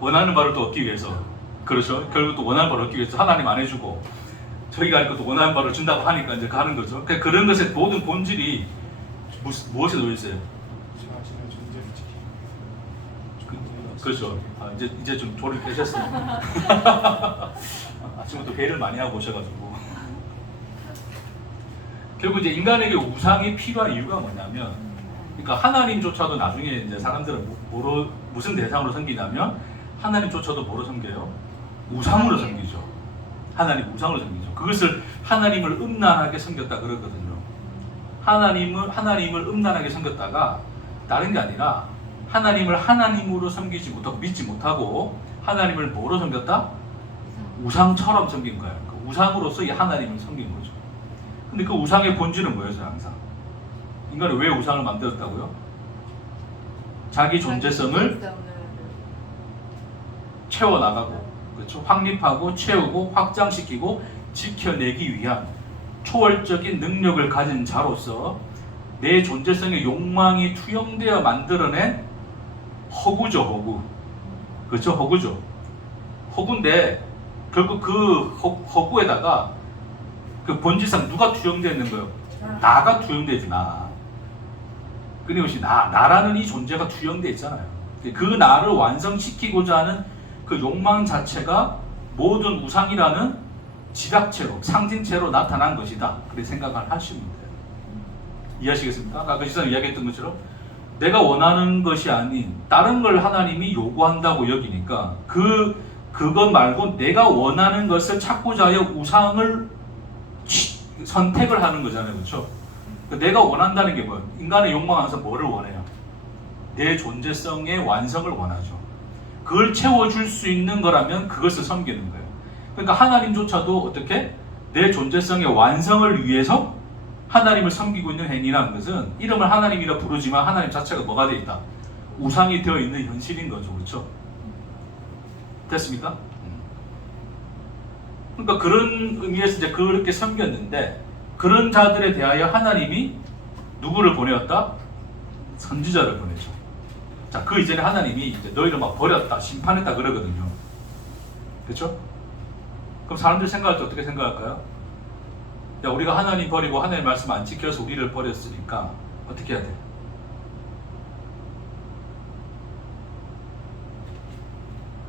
원하는 바를 또 얻기 위해서 그렇죠. 결국 또 원하는 바를 얻기 위해서 하나님 안 해주고 저희가 하니까 또 원하는 바를 준다고 하니까 이제 가는 거죠. 그러니까 그런 것의 모든 본질이 무엇에 놓여 있어요? 자신의 존재를 지키는. 그렇죠. 이제 좀 조를 빼셨어요. 아침부터 회를 많이 하고 오셔가지고 결국 이제 인간에게 우상이 필요한 이유가 뭐냐면, 그러니까 하나님조차도 나중에 이제 사람들은 무슨 대상으로 섬기냐면 하나님조차도 뭐로 섬겨요? 우상으로 섬기죠. 하나님 우상으로 섬기죠. 그것을 하나님을 음란하게 섬겼다 그러거든요. 하나님을 음란하게 섬겼다가 다른 게 아니라 하나님을 하나님으로 섬기지 못하고 믿지 못하고 하나님을 뭐로 섬겼다? 우상처럼 섬긴 거예요. 그 우상으로서 이 하나님을 섬긴 거죠. 근데 그 우상의 본질은 뭐였어요? 항상 인간은 왜 우상을 만들었다고요? 자기 존재성을 채워나가고, 그렇죠? 확립하고 채우고 확장시키고 지켜내기 위한 초월적인 능력을 가진 자로서 내 존재성의 욕망이 투영되어 만들어낸 허구죠, 허구. 그렇죠? 허구죠. 허구인데 결국 그 허구에다가 그 본질상 누가 투영되어 있는 거예요? 나가 투영되지, 나. 끊임없이 나라는 이 존재가 투영되어 있잖아요. 그 나를 완성시키고자 하는 그 욕망 자체가 모든 우상이라는 집약체로, 상징체로 나타난 것이다. 그렇게 생각을 하시면 돼요. 이해하시겠습니까? 아까 그 시선 이야기했던 것처럼 내가 원하는 것이 아닌 다른 걸 하나님이 요구한다고 여기니까 그것 말고 내가 원하는 것을 찾고자 하여 우상을 선택을 하는 거잖아요. 그렇죠? 내가 원한다는 게 뭐예요? 인간의 욕망 안에서 뭐를 원해요? 내 존재성의 완성을 원하죠. 그걸 채워줄 수 있는 거라면 그것을 섬기는 거예요. 그러니까 하나님조차도 어떻게? 내 존재성의 완성을 위해서 하나님을 섬기고 있는 행위라는 것은 이름을 하나님이라 부르지만 하나님 자체가 뭐가 되어 있다? 우상이 되어 있는 현실인 거죠. 그렇죠? 됐습니까? 그러니까 그런 의미에서 이제 그렇게 섬겼는데 그런 자들에 대하여 하나님이 누구를 보내었다? 선지자를 보내죠. 자, 그 이전에 하나님이 이제 너희를 막 버렸다, 심판했다 그러거든요. 그렇죠? 그럼 사람들이 생각할 때 어떻게 생각할까요? 야, 우리가 하나님 버리고 하나님 말씀 안 지켜서 우리를 버렸으니까 어떻게 해야 돼?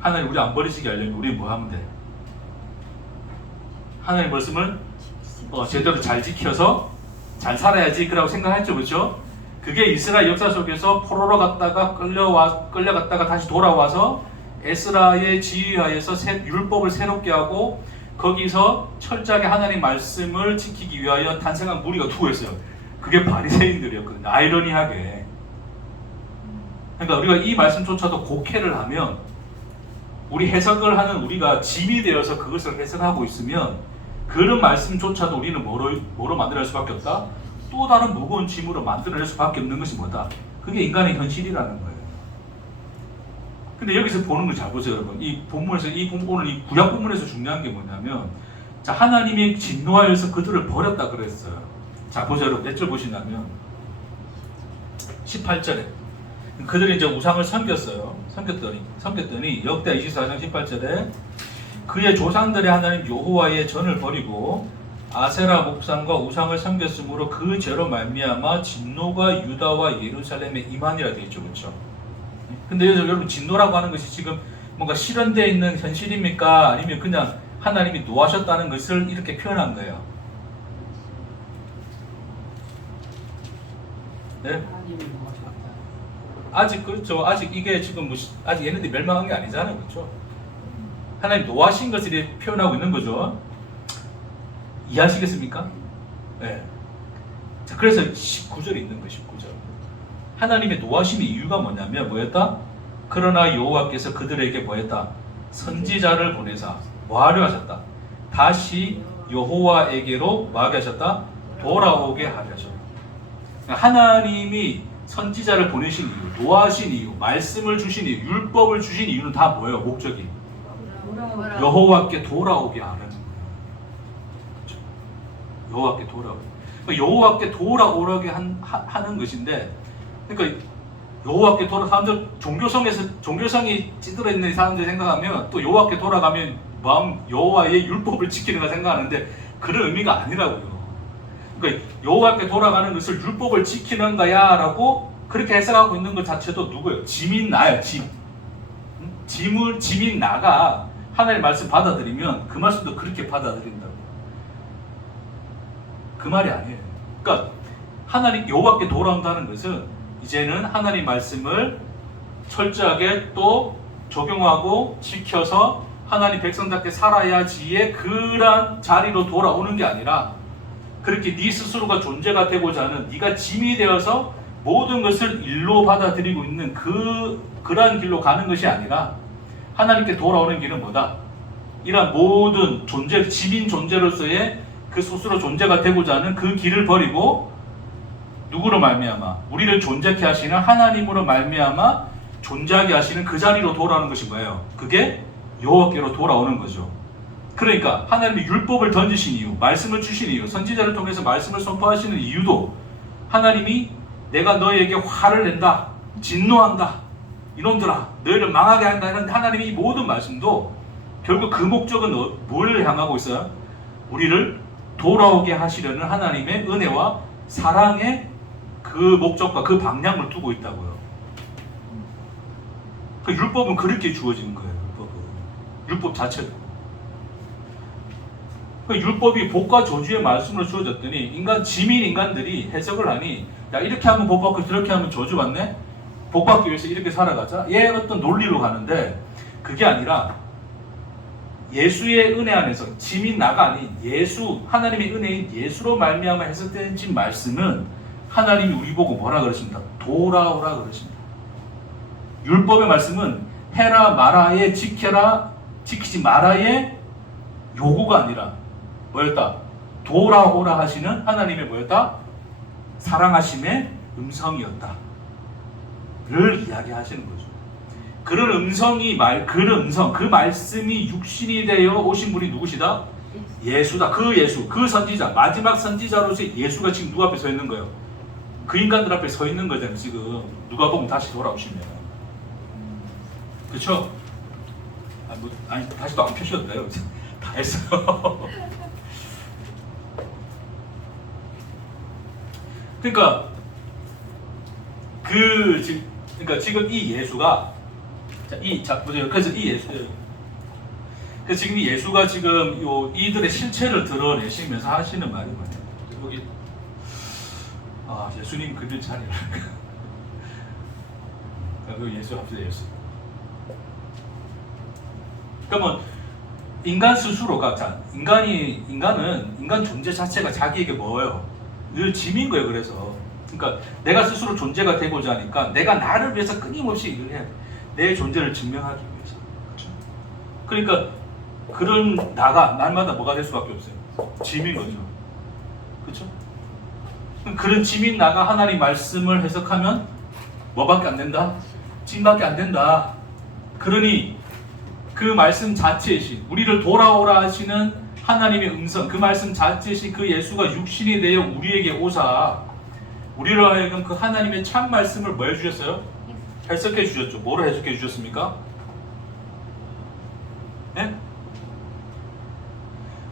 하나님 우리 안 버리시게 하려면 우리 뭐 하면 돼? 하나님 말씀을 제대로 잘 지켜서 잘 살아야지 그라고 생각했죠. 그렇죠? 그게 이스라엘 역사 속에서 포로로 갔다가 끌려갔다가 다시 돌아와서 에스라의 지휘하에서 율법을 새롭게 하고 거기서 철저하게 하나님 말씀을 지키기 위하여 탄생한 무리가 누구였어요? 그게 바리새인들이었거든요. 아이러니하게. 그러니까 우리가 이 말씀조차도 곡해를 하면 우리 해석을 하는 우리가 짐이 되어서 그것을 해석하고 있으면 그런 말씀조차도 우리는 뭐로 만들어낼 수밖에 없다? 또 다른 무거운 짐으로 만들어낼 수밖에 없는 것이 뭐다? 그게 인간의 현실이라는 거예요. 근데 여기서 보는 걸 잘 보세요, 여러분. 이 본문에서, 오늘 이 구약 본문에서 중요한 게 뭐냐면, 자, 하나님이 진노하여서 그들을 버렸다 그랬어요. 자, 보세요, 여러분. 몇 절 보신다면, 18절에. 그들이 이제 우상을 섬겼더니, 역대 24장 18절에, 그의 조상들의 하나님 여호와의 전을 버리고, 아세라 목상과 우상을 섬겼으므로 그 죄로 말미암아 진노가 유다와 예루살렘에 임하니라 되어 있죠. 그렇죠? 근데 여러분 진노라고 하는 것이 지금 뭔가 실현되어 있는 현실입니까? 아니면 그냥 하나님이 노하셨다는 것을 이렇게 표현한 거예요? 네? 아직 그렇죠. 아직 이게 지금 아직 얘네들이 멸망한 게 아니잖아요. 그렇죠? 하나님 노하신 것을 표현하고 있는 거죠. 이해하시겠습니까? 네. 자, 그래서 19절에 있는 거예요. 19절. 하나님의 노하심의 이유가 뭐냐면 뭐였다? 그러나 여호와께서 그들에게 뭐였다? 선지자를 보내사 뭐하려 하셨다? 다시 여호와에게로 뭐하게 하셨다? 돌아오게 하려 하셨다. 하나님이 선지자를 보내신 이유, 노하신 이유, 말씀을 주신 이유, 율법을 주신 이유는 다 뭐예요? 목적이 여호와께 돌아오게 하는 거예요. 여호와께 돌아오게. 여호와께 돌아오게 하는 것인데, 그러니까 여호와께 사람들 종교성이 찌들어 있는 사람들이 생각하면 또 여호와께 돌아가면 여호와의 율법을 지키는가 생각하는데 그런 의미가 아니라고요. 그러니까 여호와께 돌아가는 것을 율법을 지키는 거야라고 그렇게 해석하고 있는 것 자체도 누구예요? 짐인 나예요. 짐인 나가 하나님의 말씀 받아들이면 그 말씀도 그렇게 받아들인다고. 그 말이 아니에요. 그러니까 하나님 여호와께 돌아온다는 것은 이제는 하나님 말씀을 철저하게 또 적용하고 지켜서 하나님 백성답게 살아야지의 그런 자리로 돌아오는 게 아니라 그렇게 네 스스로가 존재가 되고자 하는 네가 짐이 되어서 모든 것을 일로 받아들이고 있는 그러한 길로 가는 것이 아니라 하나님께 돌아오는 길은 뭐다? 이러한 모든 존재, 짐인 존재로서의 그 스스로 존재가 되고자 하는 그 길을 버리고 누구로 말미암아? 우리를 존재케 하시는 하나님으로 말미암아 존재하게 하시는 그 자리로 돌아오는 것이 뭐예요? 그게 여호와께로 돌아오는 거죠. 그러니까 하나님이 율법을 던지신 이유, 말씀을 주신 이유, 선지자를 통해서 말씀을 선포하시는 이유도 하나님이 내가 너희에게 화를 낸다, 진노한다, 이놈들아 너희를 망하게 한다 하는 하나님의 이 모든 말씀도 결국 그 목적은 뭘 향하고 있어요? 우리를 돌아오게 하시려는 하나님의 은혜와 사랑의 그 목적과 그 방향을 두고 있다고요. 그 율법은 그렇게 주어진 거예요. 율법 자체도. 그 율법이 복과 저주의 말씀으로 주어졌더니 지민 인간들이 해석을 하니 야 이렇게 하면 복 받고 저렇게 하면 저주 받네? 복 받기 위해서 이렇게 살아가자? 얘 어떤 논리로 가는데 그게 아니라 예수의 은혜 안에서 지민 나가 아닌 예수 하나님의 은혜인 예수로 말미암아 해석된 말씀은 하나님이 우리 보고 뭐라 그러십니까? 돌아오라 그러십니다. 율법의 말씀은 해라 마라의 지켜라 지키지 마라의 요구가 아니라 뭐였다? 돌아오라 하시는 하나님의 뭐였다? 사랑하심의 음성이었다 를 이야기하시는 거죠. 그런 음성이 그런 음성 그 말씀이 육신이 되어 오신 분이 누구시다? 예수다. 그 예수 그 선지자 마지막 선지자로서 예수가 지금 누구 앞에 서 있는 거예요? 그 인간들 앞에 서 있는 거잖아요. 지금 누가 보면 다시 돌아오시면 그렇죠? 아니 다시 또 안 펴셔도 돼요. 다 했어요. 그러니까 지금 이 예수가 보세요. 그래서 이 예수 그래서 지금 이 예수가 지금 이들의 실체를 드러내시면서 하시는 말이 뭐냐? 여기 예수님 그들 자리를 여기 예수 합시다. 예수. 그러면 인간 스스로가 인간 존재 자체가 자기에게 뭐예요? 늘 짐인 거예요. 그래서 그러니까 내가 스스로 존재가 되고자 하니까 내가 나를 위해서 끊임없이 일을 해야 돼. 내 존재를 증명하기 위해서. 그렇죠? 그러니까 그런 나가 날마다 뭐가 될 수밖에 없어요. 짐인 거죠. 그렇죠? 그런 짐인 나가 하나님 말씀을 해석하면 뭐밖에 안 된다? 짐밖에 안 된다. 그러니 그 말씀 자체이신 우리를 돌아오라 하시는 하나님의 음성 그 말씀 자체이신 그 예수가 육신이 되어 우리에게 오사 우리로 하여금 그 하나님의 참 말씀을 뭐 해주셨어요? 해석해 주셨죠. 뭐로 해석해 주셨습니까? 네?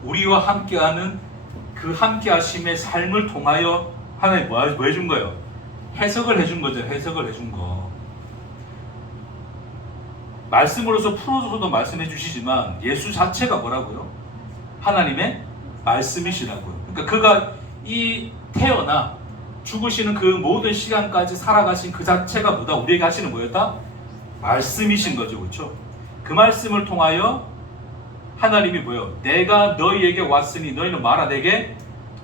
우리와 함께하는 그 함께하심의 삶을 통하여 하나님 뭐 해준 거예요? 해석을 해준 거죠. 해석을 해준 거. 말씀으로서 풀어서도 말씀해 주시지만 예수 자체가 뭐라고요? 하나님의 말씀이시라고요. 그러니까 그가 이 태어나 죽으시는 그 모든 시간까지 살아가신 그 자체가 뭐다? 우리에게 하시는 뭐였다? 말씀이신 거죠. 그렇죠? 그 말씀을 통하여 하나님이 뭐예요? 내가 너희에게 왔으니 너희는 마라 내게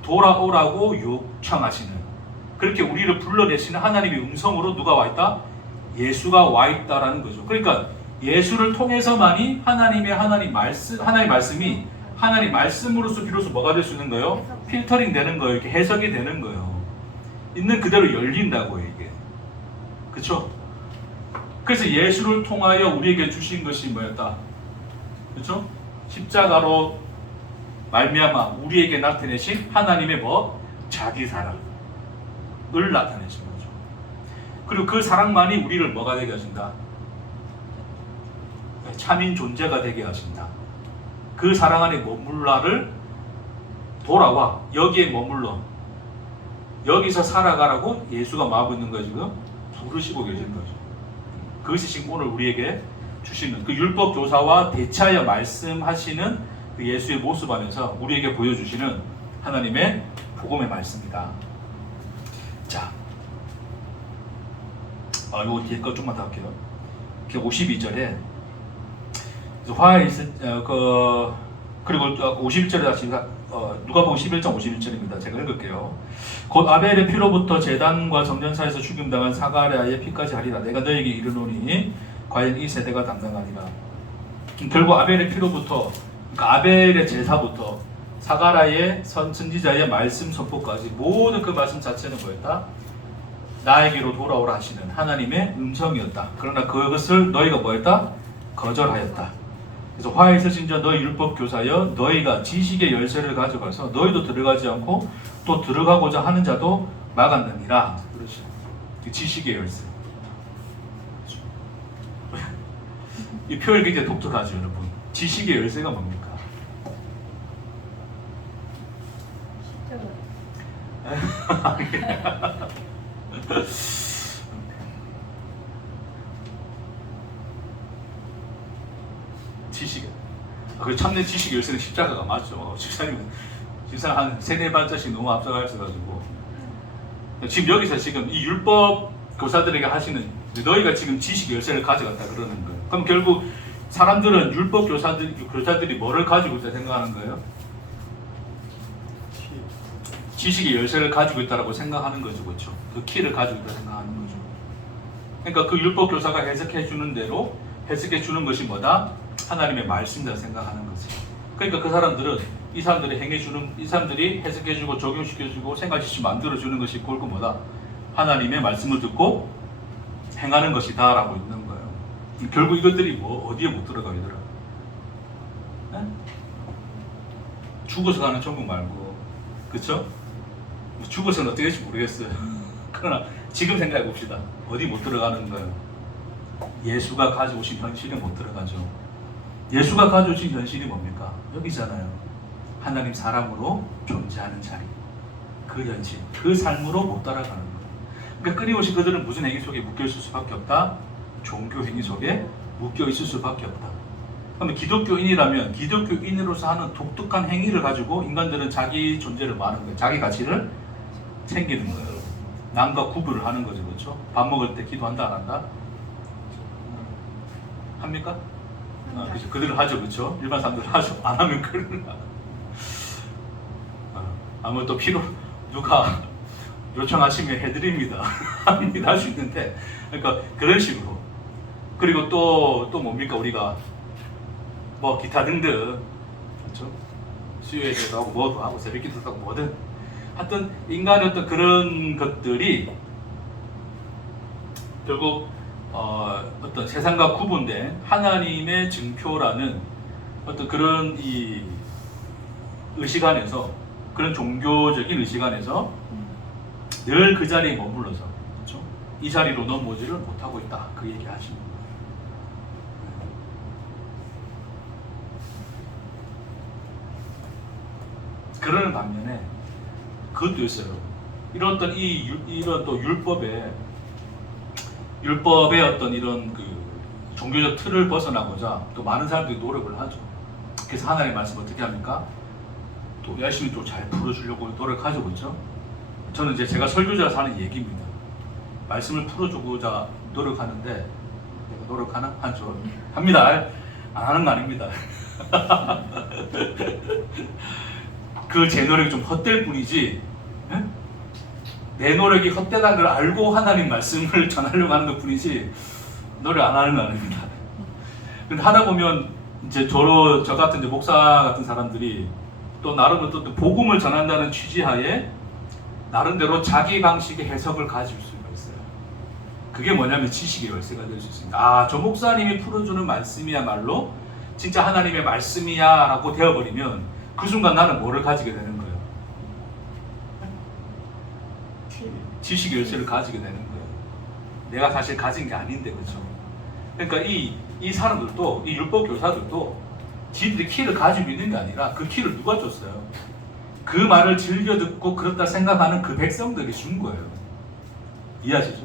돌아오라고 요청하시는 그렇게 우리를 불러내시는 하나님의 음성으로 누가 와 있다? 예수가 와 있다라는 거죠. 그러니까 예수를 통해서만이 하나님 말씀이 하나님 말씀으로서 비로소 뭐가 될 수 있는 거예요? 필터링 되는 거예요. 이렇게 해석이 되는 거예요. 있는 그대로 열린다고요, 이게. 그렇죠? 그래서 예수를 통하여 우리에게 주신 것이 뭐였다? 그렇죠? 십자가로 말미암아 우리에게 나타내신 하나님의 자기 사랑을 나타내신 거죠. 그리고 그 사랑만이 우리를 뭐가 되게 하신다? 참인 존재가 되게 하신다. 그 사랑 안에 머물라를 돌아와 여기에 머물러 여기서 살아가라고 예수가 마하고 있는 거 지금 부르시고 계신 거죠. 그것이 지금 오늘 우리에게 주시는 그 율법 교사와 대체하여 말씀하시는 그 예수의 모습 안에서 우리에게 보여주시는 하나님의 복음의 말씀이다. 자, 요거 뒤에 거 좀만 더 할게요. 52절에 화에 있을 그리고 51절에 다시 누가복음 11장 51절입니다. 제가 읽을게요. 곧 아벨의 피로부터 제단과 정전사에서 죽임당한 사가랴의 피까지 하리라. 내가 너에게 이르노니 과연 이 세대가 담당하리라. 결국 아벨의 피로부터 그러니까 아벨의 제사부터 사가랴의 선지자의 말씀 선포까지 모든 그 말씀 자체는 뭐였다? 나에게로 돌아오라 하시는 하나님의 음성이었다. 그러나 그것을 너희가 뭐였다? 거절하였다. 그래서 화에 있으신 자 너희 율법 교사여 너희가 지식의 열쇠를 가져가서 너희도 들어가지 않고 또 들어가고자 하는 자도 막았느니라. 그렇죠. 지식의 열쇠. 이 표현이 굉장히 독특하죠, 여러분. 지식의 열쇠가 뭡니까? 지식. 그 참된 지식 열쇠는 십자가가 맞죠. 집사님 한 세네 발자씩 너무 앞서가 있어가지고 지금 여기서 지금 이 율법 교사들에게 하시는 너희가 지금 지식 열쇠를 가져갔다 그러는 거예요. 그럼 결국 사람들은 율법 교사들이 뭐를 가지고 있다 생각하는 거예요? 지식의 열쇠를 가지고 있다라고 생각하는 거죠, 그렇죠? 그 키를 가지고 있다 생각하는 거죠. 그러니까 그 율법 교사가 해석해 주는 대로 해석해 주는 것이 뭐다? 하나님의 말씀이다 생각하는 거지. 그러니까 그 사람들은 이 사람들이 해석해 주고 적용시켜 주고 생각지시 만들어 주는 것이 꼴고 뭐다? 하나님의 말씀을 듣고 행하는 것이다라고 있는 거예요. 결국 이것들이 어디에 못 들어가 얘들아? 네? 죽어서 가는 천국 말고, 그렇죠? 죽어서는 어떻게 될지 모르겠어요. 그러나 지금 생각해 봅시다. 어디 못 들어가는 거예요? 예수가 가져오신 현실에 못 들어가죠. 예수가 가져오신 현실이 뭡니까? 여기잖아요. 하나님 사람으로 존재하는 자리. 그 현실, 그 삶으로 못 따라가는 거예요. 그러니까 끊임없이 그들은 무슨 행위 속에 묶여 있을 수밖에 없다? 종교 행위 속에 묶여 있을 수밖에 없다. 그러면 기독교인이라면 기독교인으로서 하는 독특한 행위를 가지고 인간들은 자기 존재를 말하는 거예요. 자기 가치를 챙기는 거예요. 남과 구분을 하는 거죠, 그렇죠? 밥 먹을 때 기도한다 안 한다? 합니까? 그렇죠. 그들은 하죠, 그렇죠? 일반 사람들은 하죠. 안 하면 그러나. 아무 또 누가 요청하시면 해드립니다. 합니다 할 수 있는데, 그러니까 그런 식으로. 그리고 또 뭡니까 우리가 뭐 기타 등등, 그렇죠? 수요예배도 하고 뭐도 하고 새벽기도도 하고 뭐든. 하여튼 인간의 어떤 그런 것들이 결국 어떤 세상과 구분된 하나님의 증표라는 어떤 그런 이 의식 안에서, 그런 종교적인 의식 안에서 늘 그 자리에 머물러서, 그렇죠? 이 자리로 넘어오지를 못하고 있다. 그 얘기 하시는 거예요. 그러는 반면에 그것도 있어요. 이런 어떤 이런 또 율법의 어떤 이런 그 종교적 틀을 벗어나고자 또 많은 사람들이 노력을 하죠. 그래서 하나님의 말씀 어떻게 합니까? 또 열심히 또 잘 풀어주려고 노력하죠, 그렇죠? 저는 이제 제가 설교자라서 하는 얘기입니다. 말씀을 풀어주고자 노력하는데, 내가 노력하나? 하죠. 합니다. 안 하는 거 아닙니다. 그 제 노력이 좀 헛될 뿐이지, 에? 내 노력이 헛되다는 걸 알고 하나님 말씀을 전하려고 하는 것 뿐이지 노력 안 하는 거 아닙니다. 근데 하다 보면 이제 저 같은 이제 목사 같은 사람들이 또 나름 또 복음을 전한다는 취지하에 나름대로 자기 방식의 해석을 가질 수가 있어요. 그게 뭐냐면 지식의 열쇠가 될 수 있습니다. 아, 저 목사님이 풀어주는 말씀이야말로 진짜 하나님의 말씀이야 라고 되어버리면 그 순간 나는 뭐를 가지게 되는 거예요? 지식의 열쇠를 가지게 되는 거예요. 내가 사실 가진 게 아닌데, 그렇죠? 그러니까 이 사람들도, 이 율법 교사들도 지들이 키를 가지고 있는 게 아니라 그 키를 누가 줬어요? 그 말을 즐겨 듣고 그렇다 생각하는 그 백성들이 준 거예요. 이해하시죠?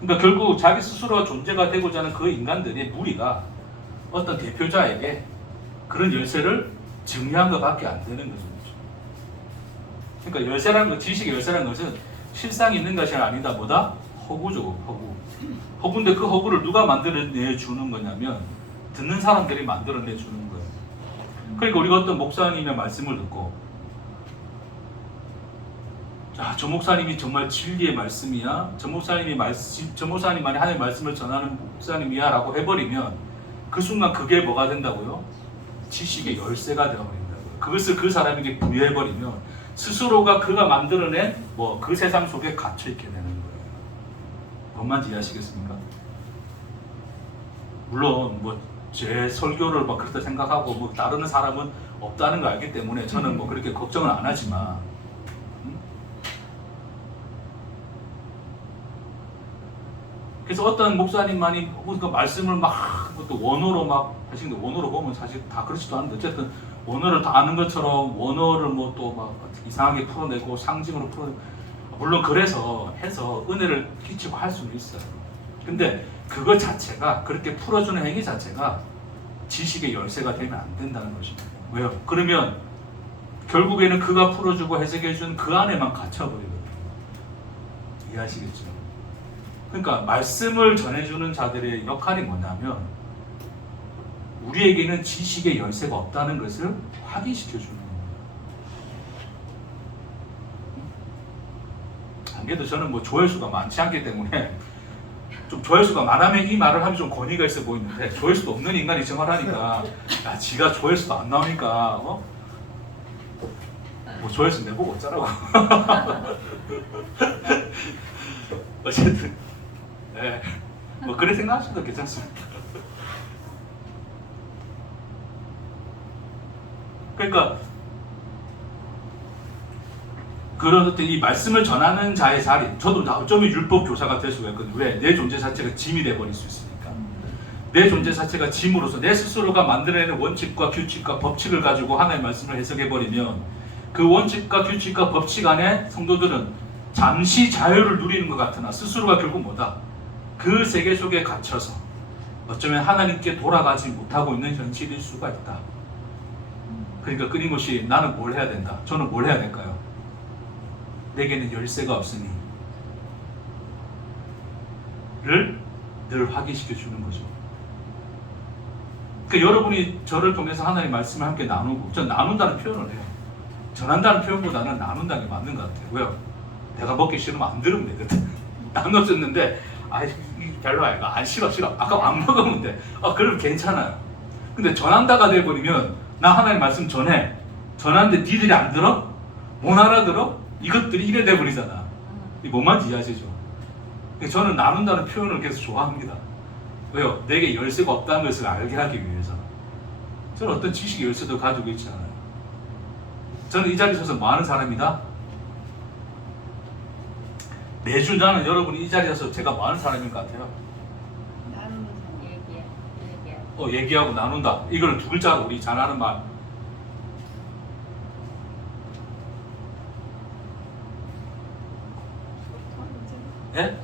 그러니까 결국 자기 스스로가 존재가 되고자 하는 그 인간들의 무리가 어떤 대표자에게 그런 열쇠를 증명한 것밖에 안 되는 거죠. 그러니까 열쇠라는 것, 지식의 열쇠라는 것은 실상 있는 것이 아니다. 뭐다? 허구죠, 허구. 허구인데 그 허구를 누가 만들어내 주는 거냐면 듣는 사람들이 만들어내 주는 거예요. 그러니까 우리가 어떤 목사님의 말씀을 듣고, 자, 저 목사님이 정말 진리의 말씀이야, 저 목사님만이 하나님의 말씀을 전하는 목사님이야 라고 해버리면 그 순간 그게 뭐가 된다고요? 지식의 열쇠가 되어버린다고요. 그것을 그 사람에게 부여해버리면 스스로가 그가 만들어낸 그 세상 속에 갇혀있게 되는 거예요. 뭔 이해하시겠습니까? 물론 제 설교를 그렇다 생각하고 따르는 사람은 없다는 걸 알기 때문에 저는 그렇게 걱정을 안 하지만, 그래서 어떤 목사님만이 그 말씀을 또 원어로 하시는데, 원어로 보면 사실 다 그렇지도 않은데 어쨌든 원어를 다 아는 것처럼 원어를 이상하게 풀어내고 상징으로 풀어내고 물론 그래서 해서 은혜를 끼치고 할 수는 있어요. 근데 그거 자체가 그렇게 풀어주는 행위 자체가 지식의 열쇠가 되면 안 된다는 것입니다. 왜요? 그러면 결국에는 그가 풀어주고 해석해준 그 안에만 갇혀버리거든요. 이해하시겠죠? 그러니까 말씀을 전해주는 자들의 역할이 뭐냐면 우리에게는 지식의 열쇠가 없다는 것을 확인시켜주는 겁니다. 안 그래도 저는 뭐 조회수가 많지 않기 때문에 좀 조회수가 많으면 이 말을 하면 좀 권위가 있어 보이는데 조회수도 없는 인간이 저 말하니까 야 지가 조회수도 안 나오니까 뭐 조회수 내보고 어쩌라고. 어쨌든 네. 뭐 그래 생각하셔도 괜찮습니다. 그러니까 그런 어떤 이 말씀을 전하는 자의 자리, 저도 어쩌면 율법 교사가 될 수가 있거든요. 왜? 내 존재 자체가 짐이 돼버릴 수 있으니까. 내 존재 자체가 짐으로서 내 스스로가 만들어내는 원칙과 규칙과 법칙을 가지고 하나님의 말씀을 해석해버리면 그 원칙과 규칙과 법칙 안에 성도들은 잠시 자유를 누리는 것 같으나 스스로가 결국 뭐다? 그 세계 속에 갇혀서 어쩌면 하나님께 돌아가지 못하고 있는 현실일 수가 있다. 그러니까 끊임없이 나는 뭘 해야 된다. 저는 뭘 해야 될까요? 내게는 열쇠가 없으니 를 늘 확인시켜 주는 거죠. 그러니까 여러분이 저를 통해서 하나님의 말씀을 함께 나누고, 전 나눈다는 표현을 해요. 전한다는 표현보다는 나눈다는 게 맞는 것 같아요. 왜요? 내가 먹기 싫으면 안 들으면 되거든. 나눠줬는데 별로야 이거 안 싫어 아까 안 먹으면 돼. 그럼 괜찮아요. 근데 전한다가 돼버리면 나 하나님 말씀 전하는데 니들이 안 들어? 못 알아들어? 이것들이 이래 돼버리잖아. 이 뭔 말인지 이해하시죠? 저는 나눈다는 표현을 계속 좋아합니다. 왜요? 내게 열쇠가 없다는 것을 알게 하기 위해서. 저는 어떤 지식의 열쇠도 가지고 있지 않아요. 저는 이 자리에 서서 뭐 하는 사람이다? 매주 나는 여러분이 이 자리에 서서 제가 뭐 하는 사람인 것 같아요? 나누는 얘기야. 얘기하고 나눈다. 이걸 두 글자로 우리 잘 아는 말. 예?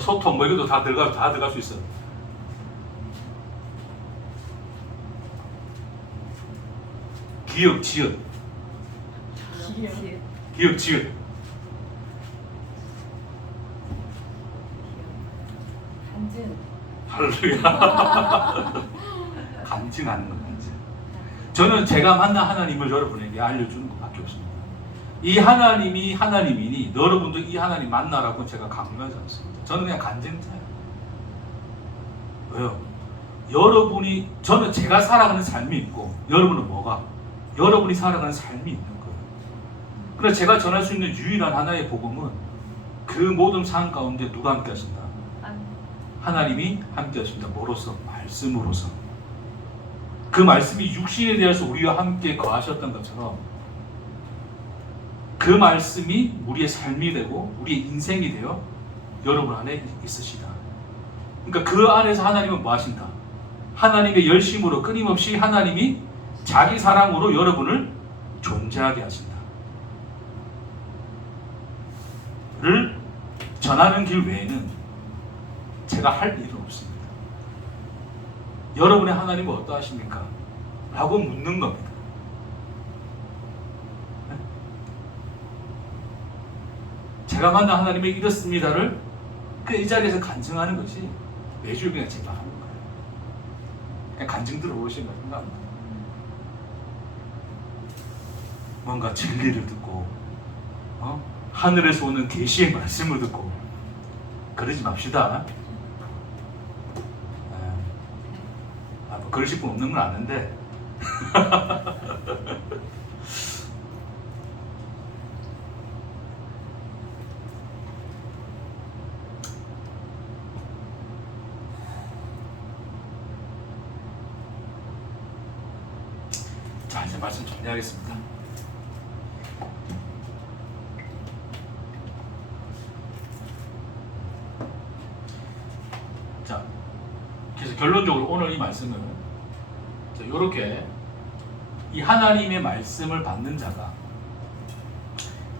소통 뭐 이것도 다 들어갈 수 있어. 기억, 지읒. 기억, 지읒. 간증. 할렐루야. 간증하는 거 간증. 저는 제가 만난 하나님을 여러분에게 알려주는 것밖에 없습니다. 이 하나님이 하나님이니 여러분도 이 하나님 만나라고 제가 강요하지 않습니다. 저는 그냥 간증자예요. 왜요? 저는 제가 살아가는 삶이 있고 여러분은 뭐가? 여러분이 살아가는 삶이 있는 거예요. 그래서 제가 전할 수 있는 유일한 하나의 복음은 그 모든 상황 가운데 누가 함께 하신다? 하나님이 함께 하신다. 뭐로서? 말씀으로서. 그 말씀이 육신에 대해서 우리와 함께 거하셨던 것처럼 그 말씀이 우리의 삶이 되고 우리의 인생이 되어 여러분 안에 있으시다. 그러니까 그 안에서 하나님은 뭐 하신다? 하나님의 열심으로 끊임없이 하나님이 자기 사랑으로 여러분을 존재하게 하신다. 를 전하는 길 외에는 제가 할 일은 없습니다. 여러분의 하나님은 어떠하십니까? 라고 묻는 겁니다. 제가 만난 하나님이 이렇습니다를 이 자리에서 간증하는 것이 매주 그냥 제가 하는 거예요. 그냥 간증 들어보시면 생각합니다. 뭔가 진리를 듣고 하늘에서 오는 계시의 말씀을 듣고 그러지 맙시다. 뭐 그러실 분 없는 건 아는데 자, 이제 말씀 정리하겠습니다. 자, 그래서 결론적으로 오늘 이 말씀은 이렇게 이 하나님의 말씀을 받는 자가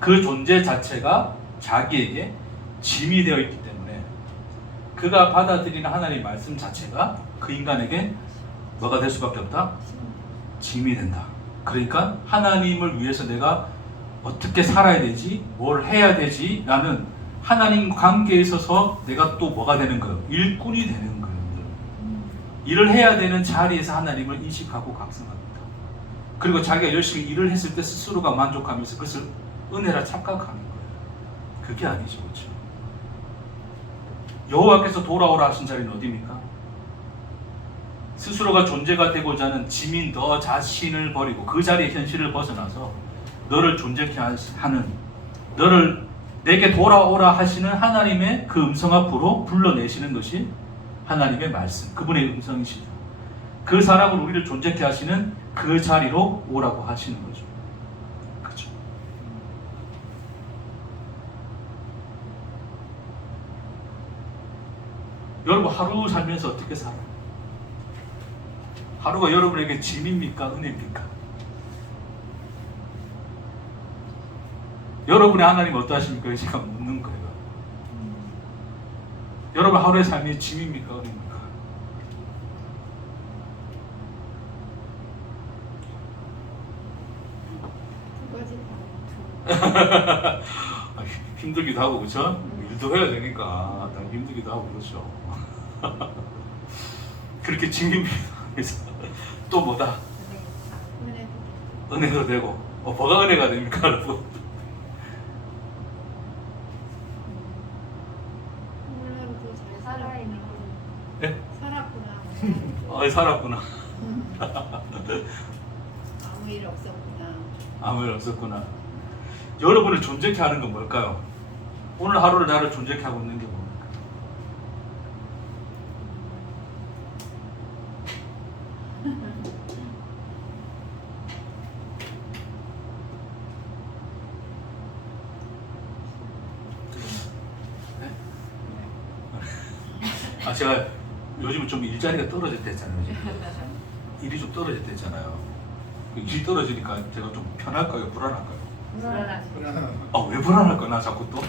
그 존재 자체가 자기에게 짐이 되어 있기 때문에 그가 받아들이는 하나님의 말씀 자체가 그 인간에게 뭐가 될 수밖에 없다? 짐이 된다. 그러니까 하나님을 위해서 내가 어떻게 살아야 되지? 뭘 해야 되지? 라는 하나님 관계에 있어서 내가 또 뭐가 되는 거예요? 일꾼이 되는 거예요. 일을 해야 되는 자리에서 하나님을 인식하고 각성합니다. 그리고 자기가 열심히 일을 했을 때 스스로가 만족하면서 그것을 은혜라 착각하는 거예요. 그게 아니죠. 그렇죠? 여호와께서 돌아오라 하신 자리는 어디입니까? 스스로가 존재가 되고자 하는 짐인 너 자신을 버리고 그 자리의 현실을 벗어나서 너를 존재케 하는, 너를 내게 돌아오라 하시는 하나님의 그 음성 앞으로 불러내시는 것이 하나님의 말씀, 그분의 음성이시죠. 그 사람을 우리를 존재케 하시는 그 자리로 오라고 하시는 거죠. 그렇죠? 여러분 하루 살면서 어떻게 살아요? 하루가 여러분에게 짐입니까? 은혜입니까? 여러분의 하나님 어떠하십니까? 제가 묻는 거예요. 여러분 하루의 삶이 짐입니까? 은혜입니까? 힘들기도 하고 그렇죠? 일도 해야 되니까 힘들기도 하고 그렇죠. 그렇게 짐입니다. 그래서 또 뭐다? 은혜도 되고 뭐가 은혜가 됩니까? 여러분? 네? 살았구나. 살았구나. 아무 일 없었구나. 아무 일 없었구나. 여러분을 존재케 하는 건 뭘까요? 오늘 하루를 나를 존재케 하고 있는 게 뭡니까? 제가 요즘 좀 일자리가 떨어졌다 했잖아요. 일이 좀 떨어졌다 했잖아요. 일이 떨어지니까 제가 좀 편할까요? 불안할까요? 불안하지. 왜 불안할까? 나 자꾸 또.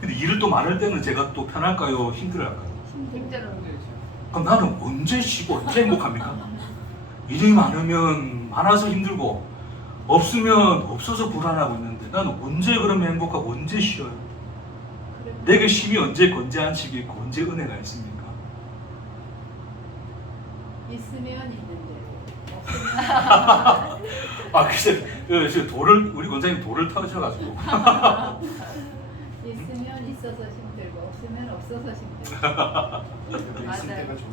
근데 일을 또 많을 때는 제가 또 편할까요? 힘들할까요? 힘들어. 그럼 나는 언제 쉬고 언제 행복합니까? 일이 많으면 많아서 힘들고 없으면 없어서 불안하고 있는데 나는 언제 그러면 행복하고 언제 쉬어요? 내게 쉼이 언제 건재한식이 있고 언제 은혜가 있습니까? 있으면 있는데 없으면 글쎄 돌을 우리 권사님 돌을 터셔가지고 있으면 있어서 힘들고 없으면 없어서 힘들고. 있을 맞아요. 때가 좋은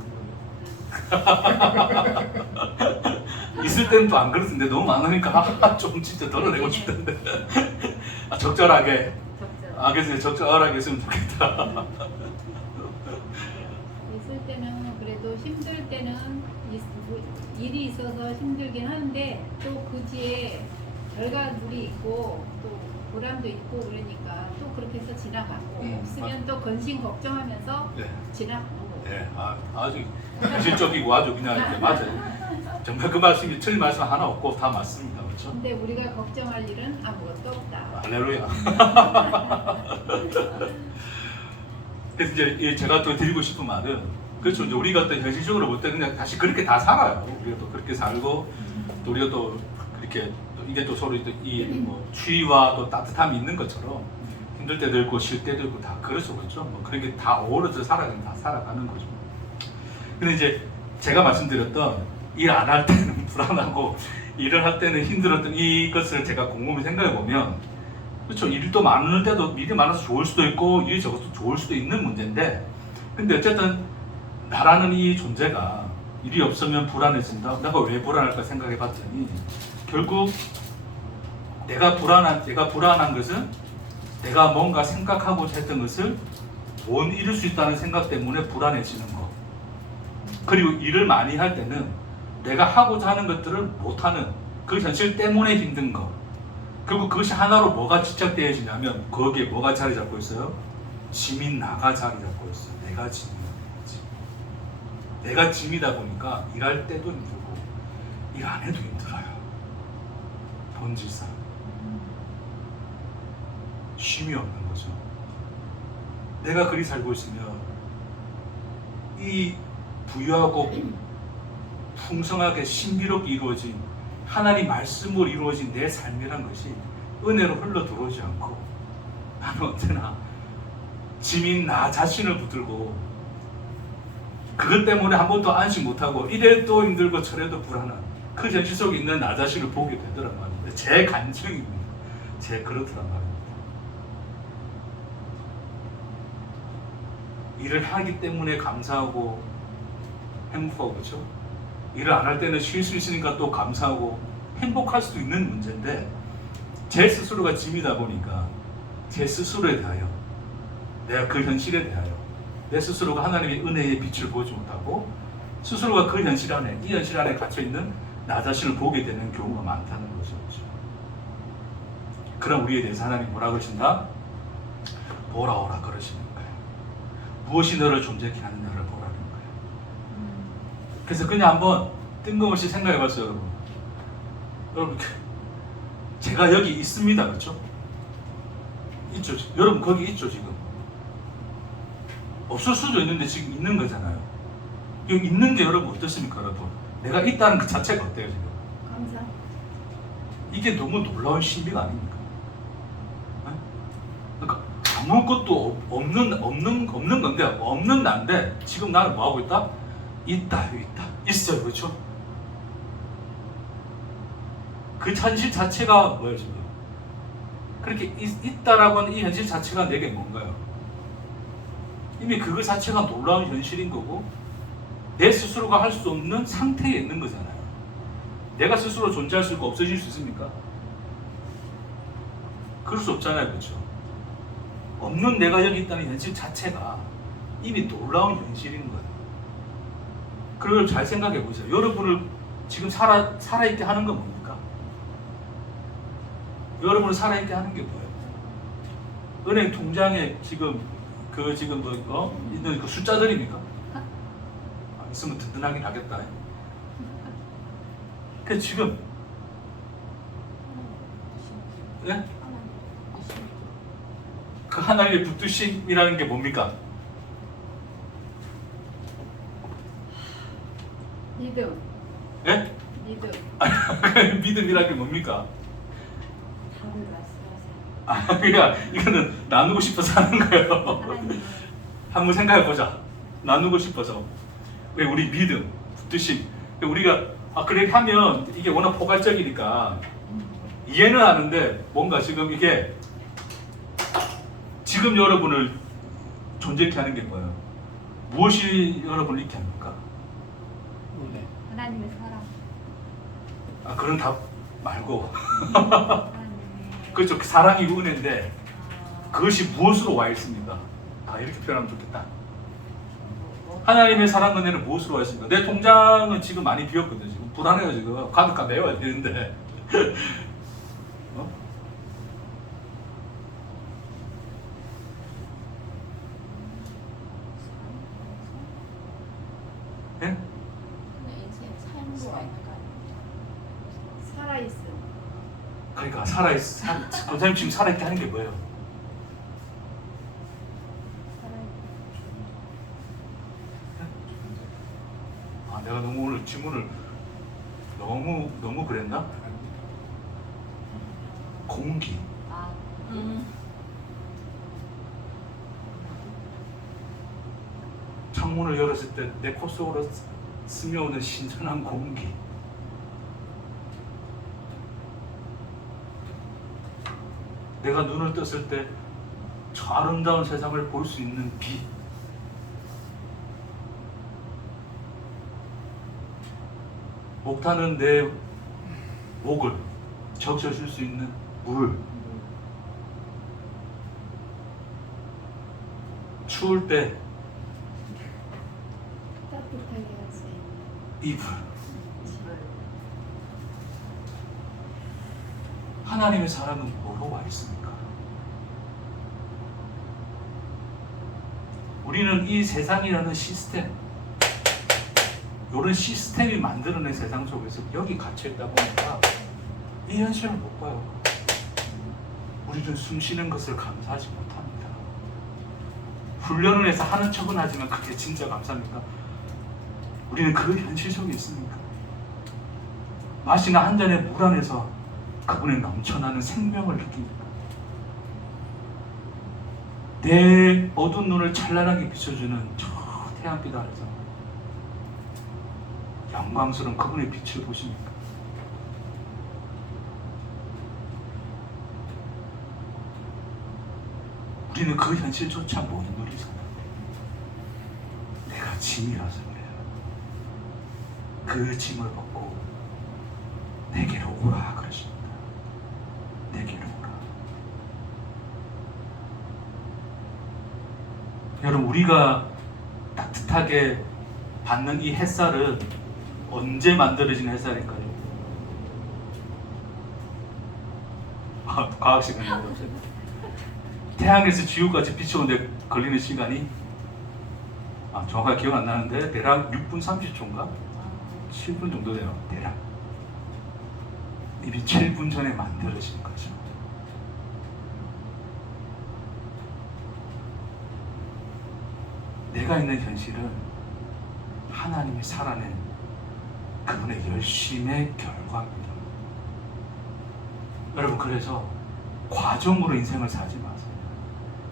거예요. 있을 때는 또 안 그렇던데 너무 많으니까 좀 진짜 덜어내고 싶던데 적절하게 그래서 적절하게 했으면 좋겠다. 있을 때는 그래도 힘들 때는 일이 있어서 힘들긴 하는데 또 그 뒤에 결과물이 있고 또 보람도 있고 그러니까 또 그렇게 해서 지나가고 없으면 또 근심 걱정하면서 네. 지나가는 거예요. 네, 아주 현실적이고 아주 그냥 이렇게 맞아요. 정말 그 말씀이 틀린 말씀 하나 없고 다 맞습니다. 그렇죠? 근데 우리가 걱정할 일은 아무것도 없다. 할렐루야. 그래서 이제 제가 또 드리고 싶은 말은 그렇죠. 이제 우리가 또 현실적으로 볼 때 그냥 다시 그렇게 다 살아요. 우리가 또 그렇게 살고 또 우리가 또 그렇게 또 이게 또 서로 이뭐 추위와 또 따뜻함이 있는 것처럼 힘들 때도 있고 쉴 때도 있고 다 그렇죠. 그렇죠. 뭐 그런 게 다 어우러져 살아가는 거죠. 근데 이제 제가 말씀드렸던 일 안 할 때는 불안하고 일을 할 때는 힘들었던 이것을 제가 곰곰이 생각해 보면 그렇죠. 일도 많을 때도 일이 많아서 좋을 수도 있고 일이 적어서 좋을 수도 있는 문제인데 근데 어쨌든 나라는 이 존재가 일이 없으면 불안해진다. 내가 왜 불안할까 생각해 봤더니 결국 내가 불안한 것은 내가 뭔가 생각하고자 했던 것을 못 이룰 수 있다는 생각 때문에 불안해지는 거. 그리고 일을 많이 할 때는 내가 하고자 하는 것들을 못하는 그 현실 때문에 힘든 거. 결국 그것이 하나로 뭐가 집착되어지냐면 거기에 뭐가 자리 잡고 있어요? 짐인 나가 자리 잡고 있어요. 내가 짐이야. 내가 짐이다 보니까 일할 때도 힘들고 일 안 해도 힘들어요. 본질상. 그렇죠? 그래서 이제 제가 또 드리고 싶은 말은 그렇죠. 우리가 또 현실적으로 볼 때 그냥 다시 그렇게 다 살아요. 우리가 또 그렇게 살고 쉼이 없는 거죠. 내가 그리 살고 있으면 이 부유하고 풍성하게 신비롭게 이루어진 하나님 말씀으로 이루어진 내 삶이란 것이 은혜로 흘러 들어오지 않고 나는 언제나 짐인 나 자신을 붙들고 그것 때문에 한 번도 안식 못하고 이래도 힘들고 저래도 불안한 그 현실 속에 있는 나 자신을 보게 되더란 말입니다. 제 간증입니다. 제 그렇더란 말입니다. 일을 하기 때문에 감사하고 행복하고 그렇죠? 일을 안 할 때는 쉴 수 있으니까 또 감사하고 행복할 수도 있는 문제인데 제 스스로가 짐이다 보니까 제 스스로에 대하여 내가 그 현실에 대하여 내 스스로가 하나님의 은혜의 빛을 보지 못하고 스스로가 그 현실 안에 이 현실 안에 갇혀있는 나 자신을 보게 되는 경우가 많다는 거죠. 그럼 우리에 대해서 하나님 뭐라 그러신다? 보라 오라 그러시는 거예요. 무엇이 너를 존재케 하는 나를 보라는 거예요. 그래서 그냥 한번 뜬금없이 생각해 봤어요, 여러분. 여러분, 제가 여기 있습니다. 그렇죠? 있죠. 여러분 거기 있죠 지금. 없을 수도 있는데 지금 있는 거잖아요. 여기 있는 게 여러분 어떻습니까, 여러분? 내가 있다는 그 자체가 어때요 지금? 감사. 이게 너무 놀라운 신비가 아닙니까? 네? 그러니까 아무것도 없는 건데 없는 난데 지금 나는 뭐 하고 있다? 있다, 여기 있다, 있어요, 그렇죠? 그 현실 자체가 뭐예요 지금? 그렇게 있다라고 하는 이 현실 자체가 내게 뭔가요? 이미 그거 자체가 놀라운 현실인 거고 내 스스로가 할 수 없는 상태에 있는 거잖아요. 내가 스스로 존재할 수 있고 없어질 수 있습니까? 그럴 수 없잖아요, 그렇죠? 없는 내가 여기 있다는 현실 자체가 이미 놀라운 현실인 거예요. 그걸 잘 생각해 보세요. 여러분을 지금 살아있게 하는 건 뭡니까? 여러분을 살아있게 하는 게 뭐예요? 은행 통장에 지금 있는 그 숫자들입니까? 있으면 든든하긴 하겠다. 그 지금 예? 그 하나님의 붙드심이라는 게 뭡니까? 믿음. 예? 믿음. 믿음이라는 게 뭡니까? 답을 말씀하세요. 그러니까 이거는 나누고 싶어서 하는 거예요. 하나님. 한번 생각해 보자. 나누고 싶어서. 왜 우리 믿음, 붙드심. 우리가 그렇게 하면 이게 워낙 포괄적이니까 이해는 하는데 뭔가 지금 이게 지금 여러분을 존재케 하는 게 뭐예요? 무엇이 여러분을 있게 합니까? 은혜. 하나님의 사랑. 그런 답 말고 하나님의 그렇죠. 사랑이고 은혜인데 그것이 무엇으로 와 있습니까? 이렇게 표현하면 좋겠다. 하나님의 사랑 은혜는 무엇으로 와 있습니까? 내 통장은 지금 많이 비었거든요. 지금 불안해요. 지금 카드값 내워야 되는데 어? 예? 인생 삶으로 아닌가? 살아있음. 그러니까 선생님 지금 살아있게 하는 게 뭐예요? 내가 너무 오늘 질문을 너무 그랬나? 공기. 창문을 열었을 때 내 코 속으로 스며오는 신선한 공기. 내가 눈을 떴을 때 저 아름다운 세상을 볼 수 있는 빛. 목타는 내 목을 적셔줄 수 있는 물. 추울 때 따뜻하게 할 수 있는 이불. 집을. 하나님의 사랑은 뭐로 와 있습니까? 우리는 이 세상이라는 시스템, 이런 시스템이 만들어낸 세상 속에서 여기 갇혀있다 보니까 이 현실을 못 봐요. 우리는 숨 쉬는 것을 감사하지 못합니다. 훈련을 해서 하는 척은 하지만 그게 진짜 감사합니까? 우리는 그 현실 속에 있습니까? 마시는 한 잔의 물 안에서 그분의 넘쳐나는 생명을 느낍니까? 내 어두운 눈을 찬란하게 비춰주는 저 태양빛 아래서 영광스러운 그분의 빛을 보십니까? 우리는 그 현실조차 못 누리잖아요. 내가 짐이라서 그래요. 그 짐을 벗고 내게로 오라 그러십니다. 내게로 오라. 여러분, 우리가 따뜻하게 받는 이 햇살은 언제 만들어진 햇살일까요? 과학 시간입니다. 태양에서 지구까지 비춰오는데 걸리는 시간이 정확하게 기억 안 나는데 대략 6분 30초인가? 7분 정도 돼요. 대략. 이미 7분 전에 만들어진 거죠. 내가 있는 현실은 하나님이 살아낸 그분의 열심의 결과입니다. 여러분, 그래서 과정으로 인생을 살지 마세요.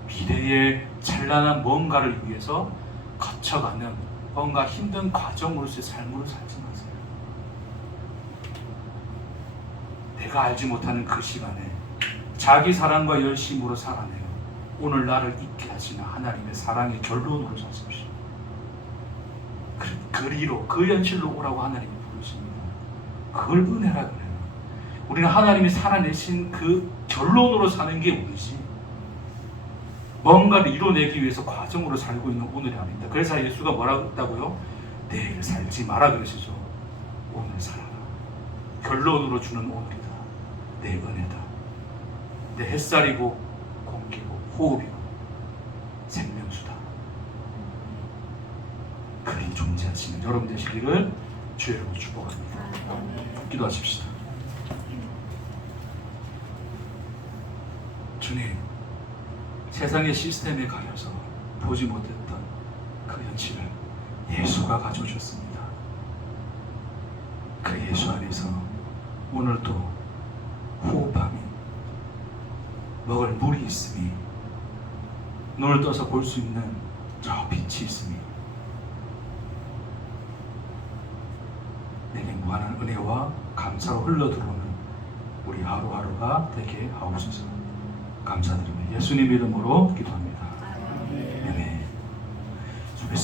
미래의 찬란한 뭔가를 위해서 거쳐가는 뭔가 힘든 과정으로서의 삶을 살지 마세요. 내가 알지 못하는 그 시간에 자기 사랑과 열심으로 살아내요. 오늘 나를 있게 하시는 하나님의 사랑의 결론으로 사십시오. 그리로, 그 현실로 오라고 하나님이 부르십니다. 그걸 은혜라 그래요. 우리는 하나님이 살아내신 그 결론으로 사는 게 우리지, 뭔가를 이뤄내기 위해서 과정으로 살고 있는 오늘이 아닙니다. 그래서 예수가 뭐라고 했다고요? 내일 살지 마라 그러시죠. 오늘 살아라. 결론으로 주는 오늘이다. 내 은혜다. 내 햇살이고 공기고 호흡이고 생명수다. 그리 존재하시는 여러분 되시기를 주의 이름으로 축복합니다. 기도하십시다. 주님, 세상의 시스템에 가려서 보지 못했던 그 현실을 예수가 가져오셨습니다. 그 예수 안에서 오늘도 호흡함이, 먹을 물이 있음이, 눈을 떠서 볼 수 있는 저 빛이 있음이, 내게 무한한 은혜와 감사로 흘러들어오는 우리 하루하루가 되게 하옵소서. 감사드립니다. 예수님 이름으로 기도합니다. 아멘.